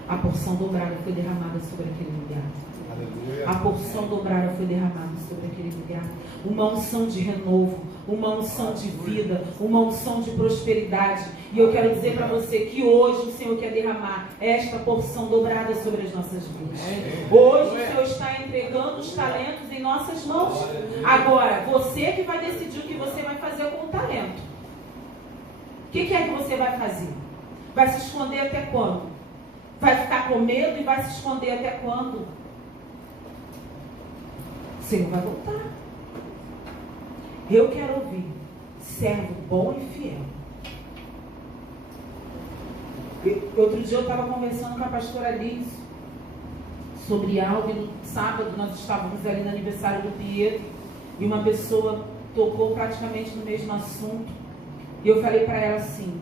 A porção dobrada foi derramada sobre aquele lugar. Aleluia. A porção dobrada foi derramada sobre aquele lugar. Uma unção de renovo, uma unção de vida, uma unção de prosperidade. E eu quero dizer para você que hoje o Senhor quer derramar esta porção dobrada sobre as nossas vidas. Hoje o Senhor está entregando os talentos em nossas mãos. Agora, você que vai decidir o que você vai fazer com o talento. O que é que você vai fazer? Vai se esconder até quando? Vai ficar com medo e vai se esconder até quando? O Senhor vai voltar. Eu quero ouvir servo bom e fiel. Outro dia eu estava conversando com a pastora Liz sobre algo, e no sábado nós estávamos ali no aniversário do Pietro e uma pessoa tocou praticamente no mesmo assunto e eu falei para ela assim: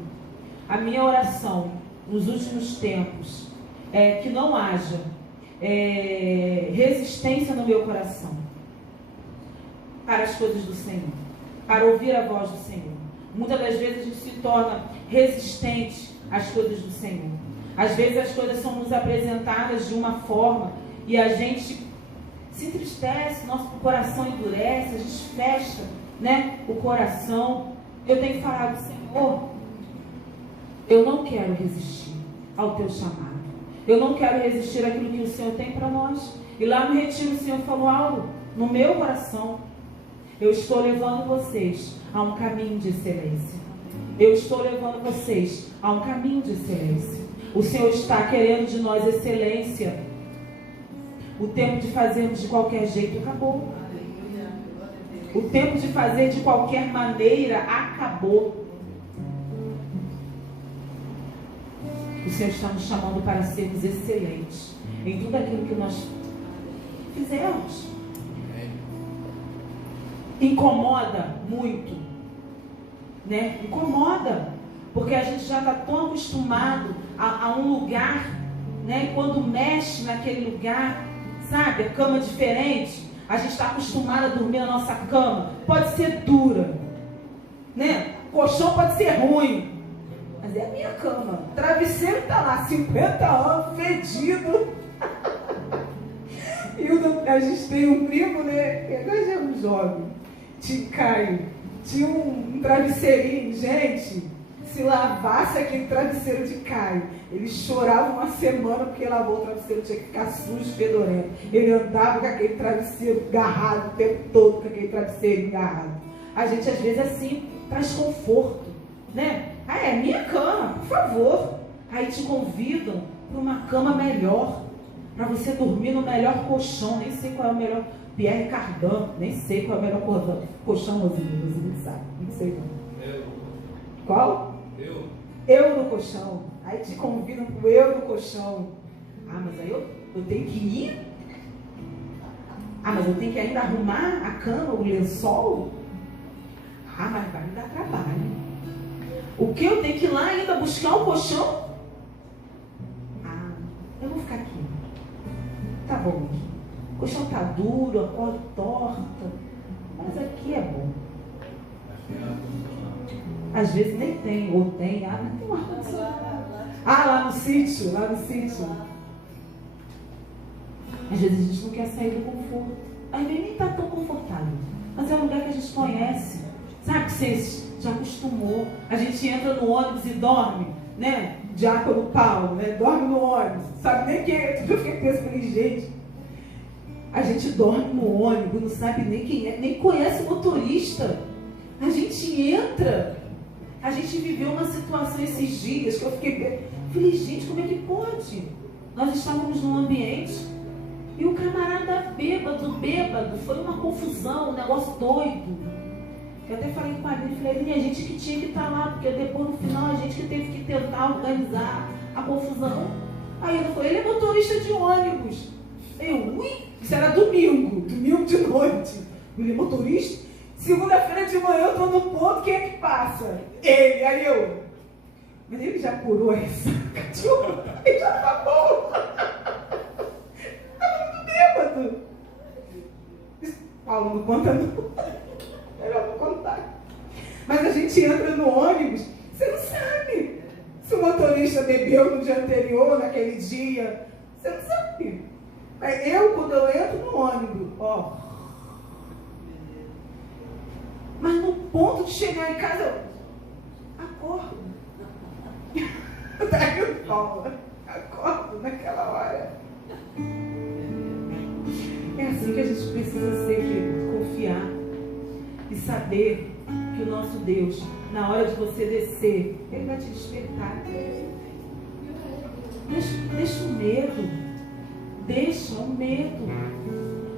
a minha oração nos últimos tempos é que não haja resistência no meu coração para as coisas do Senhor, para ouvir a voz do Senhor. Muitas das vezes a gente se torna resistente às coisas do Senhor. Às vezes as coisas são nos apresentadas de uma forma e a gente se entristece, nosso coração endurece, a gente fecha, né, o coração. Eu tenho falado, Senhor, eu não quero resistir ao teu chamado. Eu não quero resistir àquilo que o Senhor tem para nós. E lá no retiro o Senhor falou algo no meu coração. Eu estou levando vocês a um caminho de excelência. Eu estou levando vocês a um caminho de excelência. O Senhor está querendo de nós excelência. O tempo de fazermos de qualquer jeito acabou. O tempo de fazer de qualquer maneira acabou. O Senhor está nos chamando para sermos excelentes em tudo aquilo que nós fizemos. Incomoda muito, né? Incomoda, porque a gente já está tão acostumado a um lugar, né? Quando mexe naquele lugar, sabe? A cama diferente, a gente está acostumado a dormir na nossa cama. Pode ser dura, né? O colchão pode ser ruim, mas é a minha cama. O travesseiro está lá, 50 anos, fedido. E a gente tem um primo, né? Que agora já é um jovem, Tio Caio. Tinha um travesseirinho, gente. Se lavasse aquele travesseiro de Caio, ele chorava uma semana porque lavou o travesseiro, tinha que ficar sujo, fedorento. Ele andava com aquele travesseiro agarrado o tempo todo, com aquele travesseiro agarrado. A gente às vezes assim traz conforto, né? Ah, é minha cama, por favor. Aí te convidam para uma cama melhor, para você dormir no melhor colchão. Nem sei qual é o melhor, Pierre Cardin, nem sei qual é o melhor colchão, Rosinho, sabe? Não sei não. Eu. Qual? Eu no colchão. Aí te convidam para o eu no colchão. Ah, mas aí eu tenho que ir? Ah, mas eu tenho que ainda arrumar a cama, o lençol? Ah, mas vai me dar trabalho. O que? Eu tenho que ir lá ainda buscar o colchão? Ah, eu vou ficar aqui. Tá bom. O colchão tá duro, a corda torta, mas aqui é bom. Às vezes nem tem, ou tem. Ah, mas tem um ar-condicionado. Ah, lá no sítio. Às vezes a gente não quer sair do conforto. Às vezes nem está tão confortável, mas é um lugar que a gente conhece. Sabe que você já acostumou. A gente entra no ônibus e dorme, né? Diácono Paulo, né? Dorme no ônibus. Sabe nem quem é. Eu fiquei pensando, falei, gente, a gente dorme no ônibus, não sabe nem quem é, nem conhece o motorista. A gente entra. A gente viveu uma situação esses dias que eu falei, gente, como é que pode? Nós estávamos num ambiente e o camarada bêbado, foi uma confusão, um negócio doido. Eu até falei com a Aline, falei, a gente que tinha que estar lá, porque depois no final a gente que teve que tentar organizar a confusão. Aí ele falou, ele é motorista de ônibus. Isso era domingo de noite. Ele é motorista? Segunda-feira de manhã eu estou no ponto, quem é que passa? Ele, aí eu. Mas ele já curou essa. Ele já tá bom. Estava muito bêbado. Paulo, não conta não. Melhor não contar. Mas a gente entra no ônibus, você não sabe se o motorista bebeu no dia anterior, naquele dia. Você não sabe. Mas quando eu entro no ônibus, ó. Mas no ponto de chegar em casa, eu acordo. Daí eu falo, acordo naquela hora. É assim que a gente precisa ser, querido, confiar e saber que o nosso Deus, na hora de você descer, Ele vai te despertar. Deixa o medo. Deixa o medo.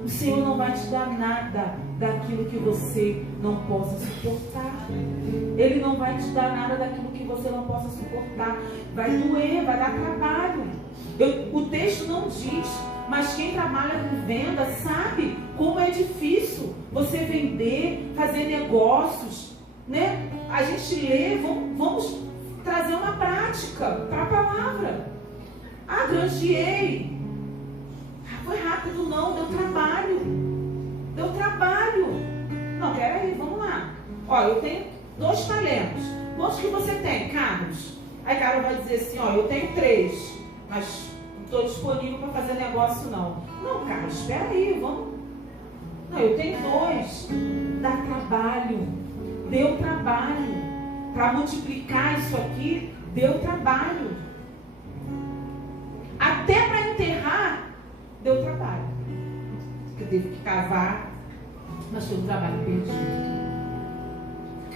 O Senhor não vai te dar nada daquilo que você não possa suportar. Ele não vai te dar nada daquilo que você não possa suportar. Vai doer, vai dar trabalho. O texto não diz, mas quem trabalha com venda sabe como é difícil você vender, fazer negócios, né? A gente lê, vamos trazer uma prática para a palavra. Ah, granjeei. Foi rápido, não, deu trabalho. Não, peraí, vamos lá. Ó, eu tenho 2 talentos. Quantos que você tem, Carlos? Aí a Carol vai dizer assim, ó, eu tenho 3, mas não estou disponível para fazer negócio não. Não, Carol, espera aí, vamos. Não, eu tenho 2. Dá trabalho. Deu trabalho. Para multiplicar isso aqui, deu trabalho. Até para enterrar, deu trabalho. Porque teve que cavar, mas foi um trabalho perdido.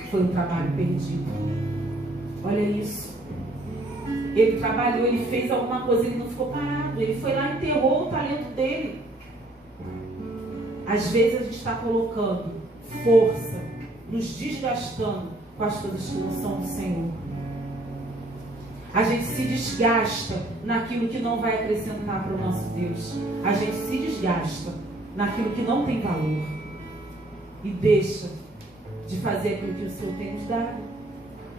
Foi um trabalho perdido. Olha isso. Ele trabalhou, ele fez alguma coisa, ele não ficou parado. Ele foi lá e enterrou o talento dele. Às vezes a gente está colocando força, nos desgastando com as coisas que não são do Senhor. A gente se desgasta naquilo que não vai acrescentar para o nosso Deus. A gente se desgasta naquilo que não tem valor. E deixa de fazer aquilo que o Senhor tem nos dado.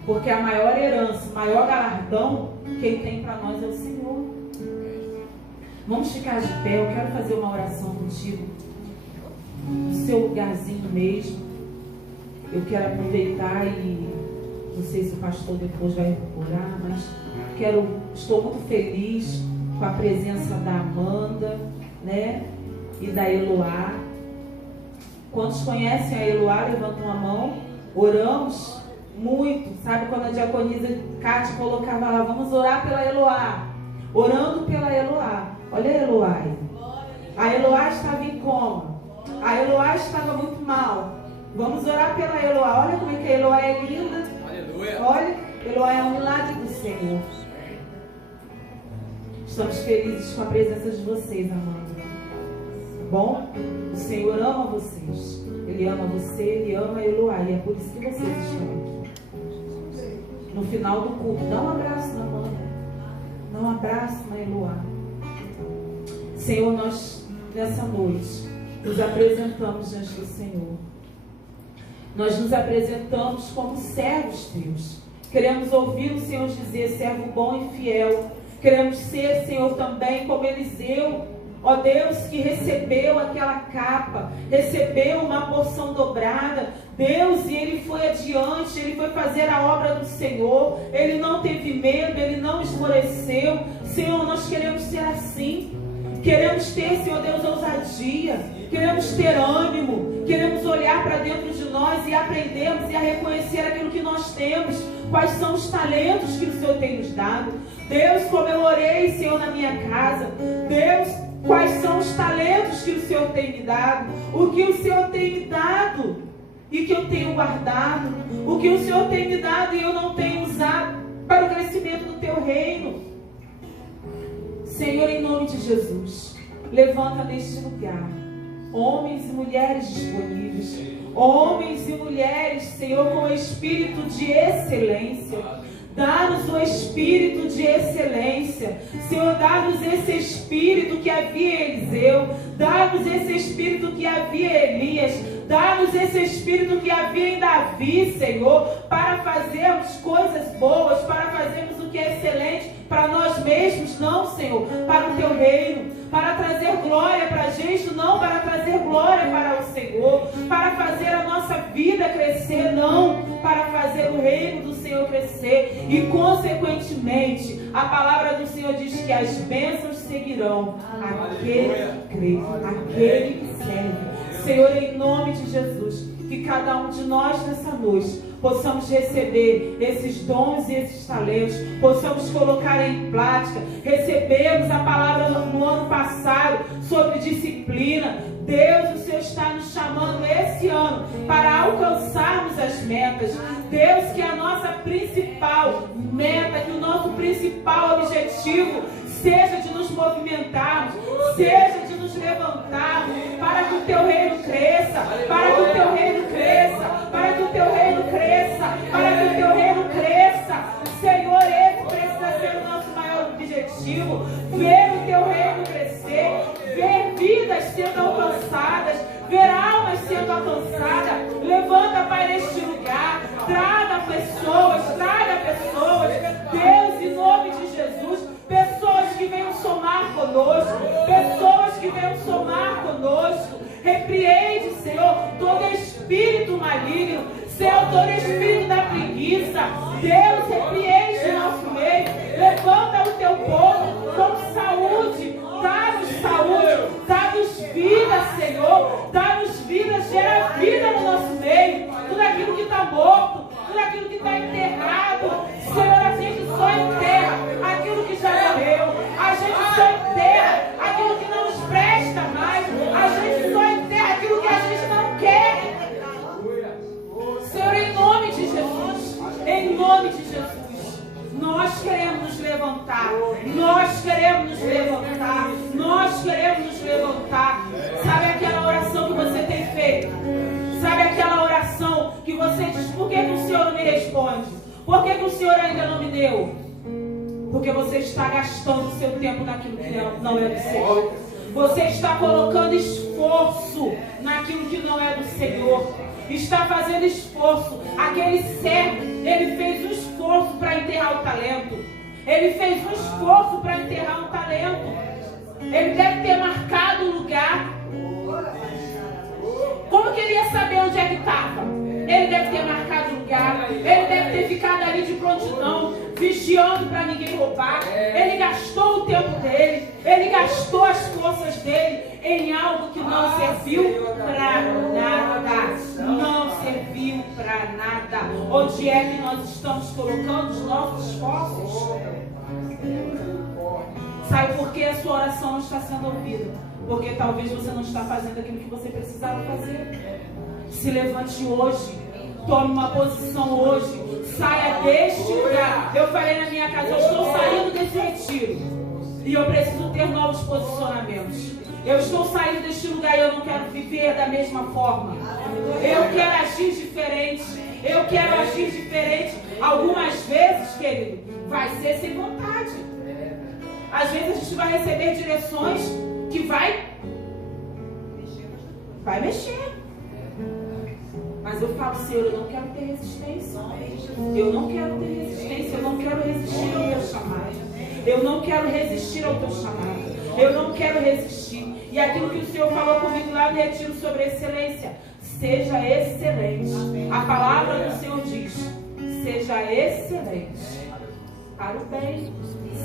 Porque a maior herança, o maior galardão, quem tem para nós é o Senhor. Vamos ficar de pé, eu quero fazer uma oração contigo. No seu lugarzinho mesmo. Eu quero aproveitar e não sei se o pastor depois vai orar, mas estou muito feliz com a presença da Amanda, né? E da Eloá. Quantos conhecem a Eloá? Levantam a mão. Oramos muito. Sabe quando a diaconisa Cátia colocava lá, vamos orar pela Eloá. Orando pela Eloá. Olha a Eloá aí. A Eloá estava em coma. A Eloá estava muito mal. Vamos orar pela Eloá. Olha como é que a Eloá é linda. Aleluia. Olha, Eloá é um milagre do Senhor. Estamos felizes com a presença de vocês, Amanda. Bom? O Senhor ama vocês. Ele ama você, Ele ama a Eloá. E é por isso que vocês estão aqui. No final do culto, dá um abraço na Amanda. Dá um abraço na Eloá. Senhor, nós, nessa noite, nos apresentamos diante do Senhor. Nós nos apresentamos como servos teus. Queremos ouvir o Senhor dizer, servo bom e fiel. Queremos ser, Senhor, também como Eliseu, ó Deus, que recebeu aquela capa, recebeu uma porção dobrada. Deus, e ele foi adiante, ele foi fazer a obra do Senhor. Ele não teve medo, ele não esmoreceu. Senhor, nós queremos ser assim. Queremos ter, Senhor Deus, ousadia. Queremos ter ânimo. Queremos olhar para dentro de nós e aprendermos e a reconhecer aquilo que nós temos. Quais são os talentos que o Senhor tem nos dado. Deus, como eu orei, Senhor, na minha casa. Deus, quais são os talentos que o Senhor tem me dado. O que o Senhor tem me dado e que eu tenho guardado. O que o Senhor tem me dado e eu não tenho usado para o crescimento do teu reino. Senhor, em nome de Jesus, levanta neste lugar homens e mulheres disponíveis, homens e mulheres, Senhor, com espírito de excelência. Dá-nos o espírito de excelência. Senhor, dá-nos esse espírito que havia em Eliseu. Dá-nos esse espírito que havia em Elias. Dá-nos esse espírito que havia em Davi, Senhor, para fazermos coisas boas, para fazermos o que é excelente para nós mesmos, não, Senhor, para o teu reino, para trazer glória para a gente, não para trazer glória para o Senhor, para fazer a nossa vida crescer, não, para fazer o reino do Senhor crescer. E consequentemente a palavra do Senhor diz que as bênçãos seguirão aquele que crê, aquele que serve. Senhor, em nome de Jesus, que cada um de nós nessa noite possamos receber esses dons e esses talentos, possamos colocar em prática. Recebemos a palavra no ano passado sobre disciplina. Deus, o Senhor está nos chamando esse ano para alcançarmos as metas. Deus, que a nossa principal meta, que o nosso principal objetivo seja de nos movimentarmos, seja de nos levantarmos, para que o teu reino cresça, para que o teu reino cresça, para que o teu reino cresça, para que o teu reino cresça. Senhor, esse precisa ser o nosso maior objetivo, ver o teu reino crescer, ver vidas sendo alcançadas, ver almas sendo alcançadas. Levanta, Pai, neste lugar, traga pessoas, Deus, em nome de Jesus, pessoas que venham somar conosco, pessoas que venham somar conosco. Repreende, Senhor, todo espírito maligno, Senhor, todo espírito da preguiça. Deus, repreende nosso meio. Nós queremos nos levantar. Nós queremos nos levantar. Nós queremos nos levantar. Sabe aquela oração que você tem feito? Sabe aquela oração que você diz: por que o Senhor não me responde? Por que o Senhor ainda não me deu? Porque você está gastando o seu tempo naquilo que não é do Senhor. Você está colocando esforço naquilo que não é do Senhor. Está fazendo esforço. Aquele servo, ele fez um esforço para enterrar o talento. Ele fez um esforço para enterrar um talento. Ele deve ter marcado o lugar. Como que ele ia saber onde é que estava? Ele deve ter marcado o lugar. Ele deve ter ficado ali de prontidão, vigiando para ninguém roubar. Ele gastou o tempo dele. Ele gastou as forças dele em algo que não serviu para nada. Não serviu para nada. Onde é que nós estamos colocando os nossos esforços? Sabe por que a sua oração não está sendo ouvida? Porque talvez você não está fazendo aquilo que você precisava fazer. Se levante hoje. Tome uma posição hoje. Saia deste lugar. Eu falei na minha casa: eu estou saindo desse retiro. E eu preciso ter novos posicionamentos. Eu estou saindo deste lugar e eu não quero viver da mesma forma. Eu quero agir diferente. Eu quero agir diferente. Algumas vezes, querido, vai ser sem vontade. Às vezes a gente vai receber direções que vai mexer. Mas eu falo: Senhor, eu não quero ter resistência. Eu não quero ter resistência. Eu não quero resistir ao teu chamado. Eu não quero resistir ao teu chamado. Eu não quero resistir. E aquilo que o Senhor falou comigo lá no retiro sobre excelência: seja excelente. A palavra do Senhor diz: seja excelente para o bem.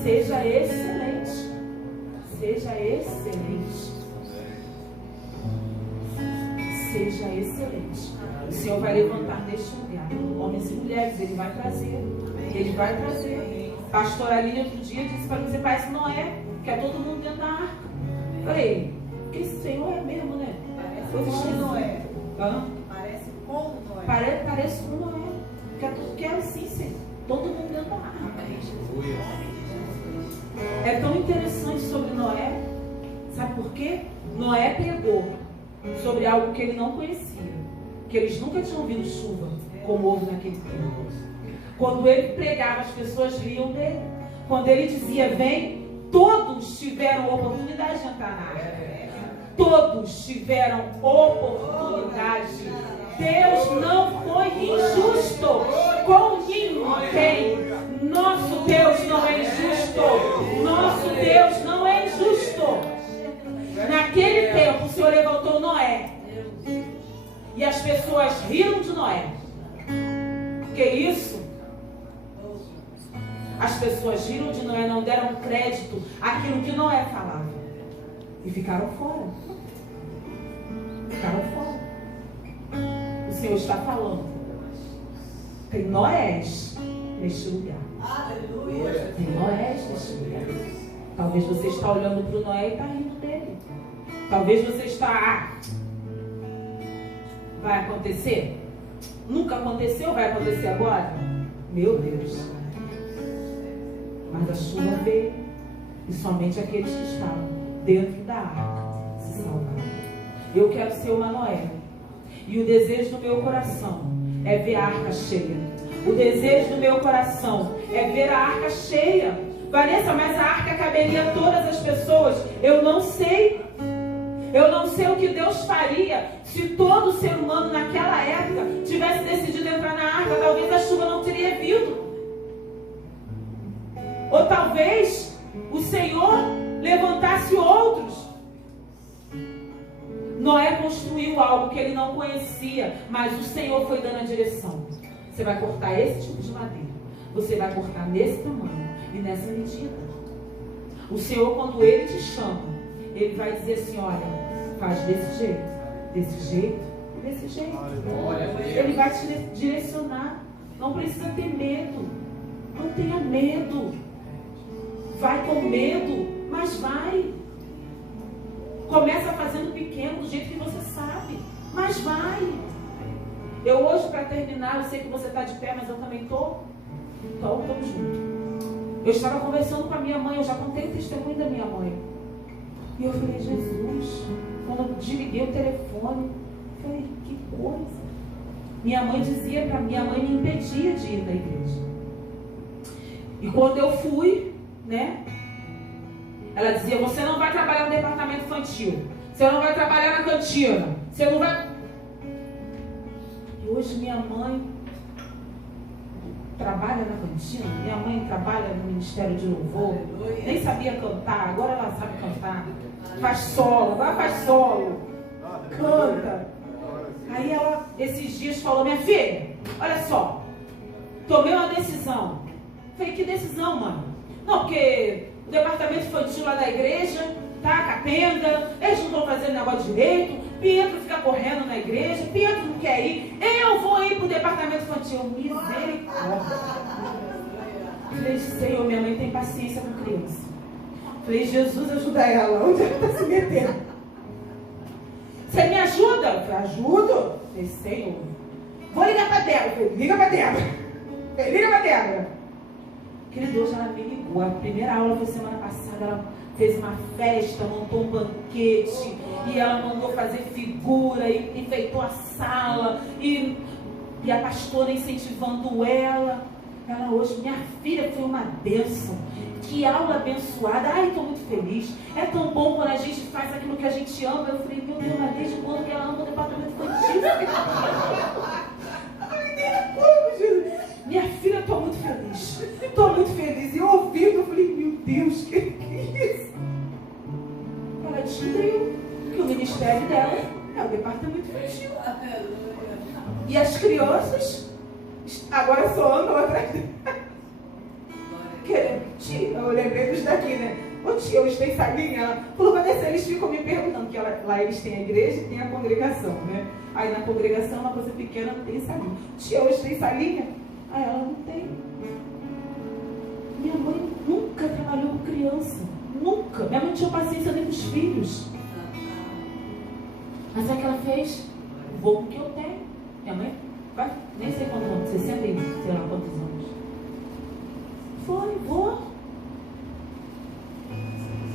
Seja excelente. Seja excelente. Seja excelente. O Senhor vai levantar neste lugar homens e mulheres. Ele vai trazer. Ele vai trazer. Pastor Aline outro dia disse para mim: você parece Noé, que é todo mundo dentro da arca. Eu falei: que esse Senhor é mesmo, né? Parece com Noé. Hã? Parece com Noé. Parece com Noé. Que é assim, Senhor. Todo mundo dentro da arca. É tão interessante sobre Noé. Sabe por quê? Noé pregou sobre algo que ele não conhecia, que eles nunca tinham ouvido chuva como houve naquele tempo. Quando ele pregava, as pessoas riam dele. Quando ele dizia: vem, todos tiveram oportunidade de entrar na arca. Todos tiveram oportunidade. Deus não foi injusto com ninguém. Nosso Deus não é injusto. Nosso Deus não é injusto. Naquele tempo, o Senhor levantou Noé. E as pessoas riram de Noé. Que isso? As pessoas riram de Noé, não deram crédito àquilo que Noé falava. E ficaram fora. Ficaram fora. O Senhor está falando: tem Noés neste lugar. Aleluia. Tem Noés neste lugar. Talvez você está olhando para o Noé e está rindo dele. Talvez você está: vai acontecer? Nunca aconteceu, vai acontecer agora? Meu Deus. Mas a chuva veio. E somente aqueles que estavam dentro da arca se salvaram. Eu quero ser uma Noé. E o desejo do meu coração é ver a arca cheia. O desejo do meu coração é ver a arca cheia. Vanessa, mas a arca caberia a todas as pessoas? Eu não sei. Eu não sei o que Deus faria se todo ser humano naquela época tivesse decidido entrar na arca. Talvez a chuva não teria vindo. Ou talvez o Senhor levantasse outros. Noé construiu algo que ele não conhecia, mas o Senhor foi dando a direção. Você vai cortar esse tipo de madeira. Você vai cortar nesse tamanho e nessa medida. O Senhor, quando Ele te chama, Ele vai dizer assim: olha, faz desse jeito, desse jeito, desse jeito. Ele vai te direcionar. Não precisa ter medo. Não tenha medo. Vai com medo, mas vai. Começa fazendo pequeno, do jeito que você sabe, mas vai. Eu hoje, para terminar, eu sei que você está de pé, mas eu também estou. Então, estamos juntos. Eu estava conversando com a minha mãe, eu já contei o testemunho da minha mãe. E eu falei, Jesus, quando eu desliguei o telefone, eu falei, que coisa. Minha mãe dizia para mim, minha mãe me impedia de ir na igreja. E quando eu fui, né? Ela dizia, você não vai trabalhar no departamento infantil. Você não vai trabalhar na cantina. Você não vai... E hoje minha mãe trabalha na cantina. Minha mãe trabalha no Ministério de Louvor. Nem sabia cantar, agora ela sabe cantar. Faz solo, agora faz solo. Canta. Aí ela, esses dias, falou, minha filha, olha só, tomei uma decisão. Falei, que decisão, mãe? Não, porque o departamento infantil lá da igreja tá capenga, eles não estão fazendo negócio direito, Pietro fica correndo na igreja, Pietro não quer ir, eu vou ir pro departamento infantil. Misericórdia. Falei, Senhor, minha mãe tem paciência com criança. Falei, Jesus, ajuda ela, onde ela está se metendo? Você me ajuda? Eu falei, ajudo? Falei, Senhor, vou ligar para Débora. Falei, liga para Débora. Falei, liga para Débora. Querido, hoje ela me ligou. A primeira aula foi semana passada. Ela fez uma festa, montou um banquete. E ela mandou fazer figura e enfeitou a sala. E a pastora incentivando ela. Ela hoje, minha filha, foi uma bênção. Que aula abençoada. Ai, estou muito feliz. É tão bom quando a gente faz aquilo que a gente ama. Eu falei, meu Deus, mas desde quando que ela ama o departamento infantil? Desde quando, Jesus? Minha filha, estou muito feliz. Estou muito feliz. E eu ouvindo, eu falei, meu Deus, que é isso? Ela descobriu que o ministério dela é o departamento infantil. E as crianças agora só andam atrás dela. Tia, eu lembrei dos daqui, né? Ô tia, eles têm salinha? Ela falou, Vanessa, eles ficam me perguntando, que lá eles têm a igreja e tem a congregação, né? Aí na congregação, uma coisa pequena, não tem salinha. Tia, eles têm salinha? Aí ela não tem. Minha mãe nunca trabalhou com criança. Nunca. Minha mãe não tinha paciência nem com os filhos. Mas é que ela fez? Vou com o que eu tenho. Minha mãe vai, nem sei quantos anos, 60 e sei lá quantos anos. Foi, vou.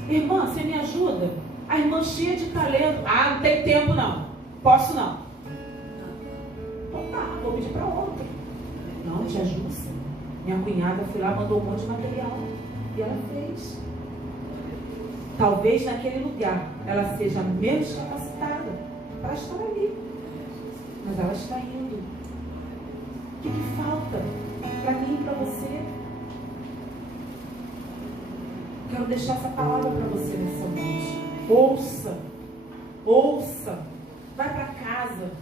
Irmã, você me ajuda? A irmã cheia de talento. Ah, não tem tempo não. Posso não. Então tá, vou pedir para outra. Não, te ajuda sim. Minha cunhada foi lá, mandou um monte de material. E ela fez. Talvez naquele lugar ela seja menos capacitada para estar ali. Mas ela está indo. O que falta para mim e para você? Quero deixar essa palavra para você nessa noite. Ouça. Ouça. Vai para casa.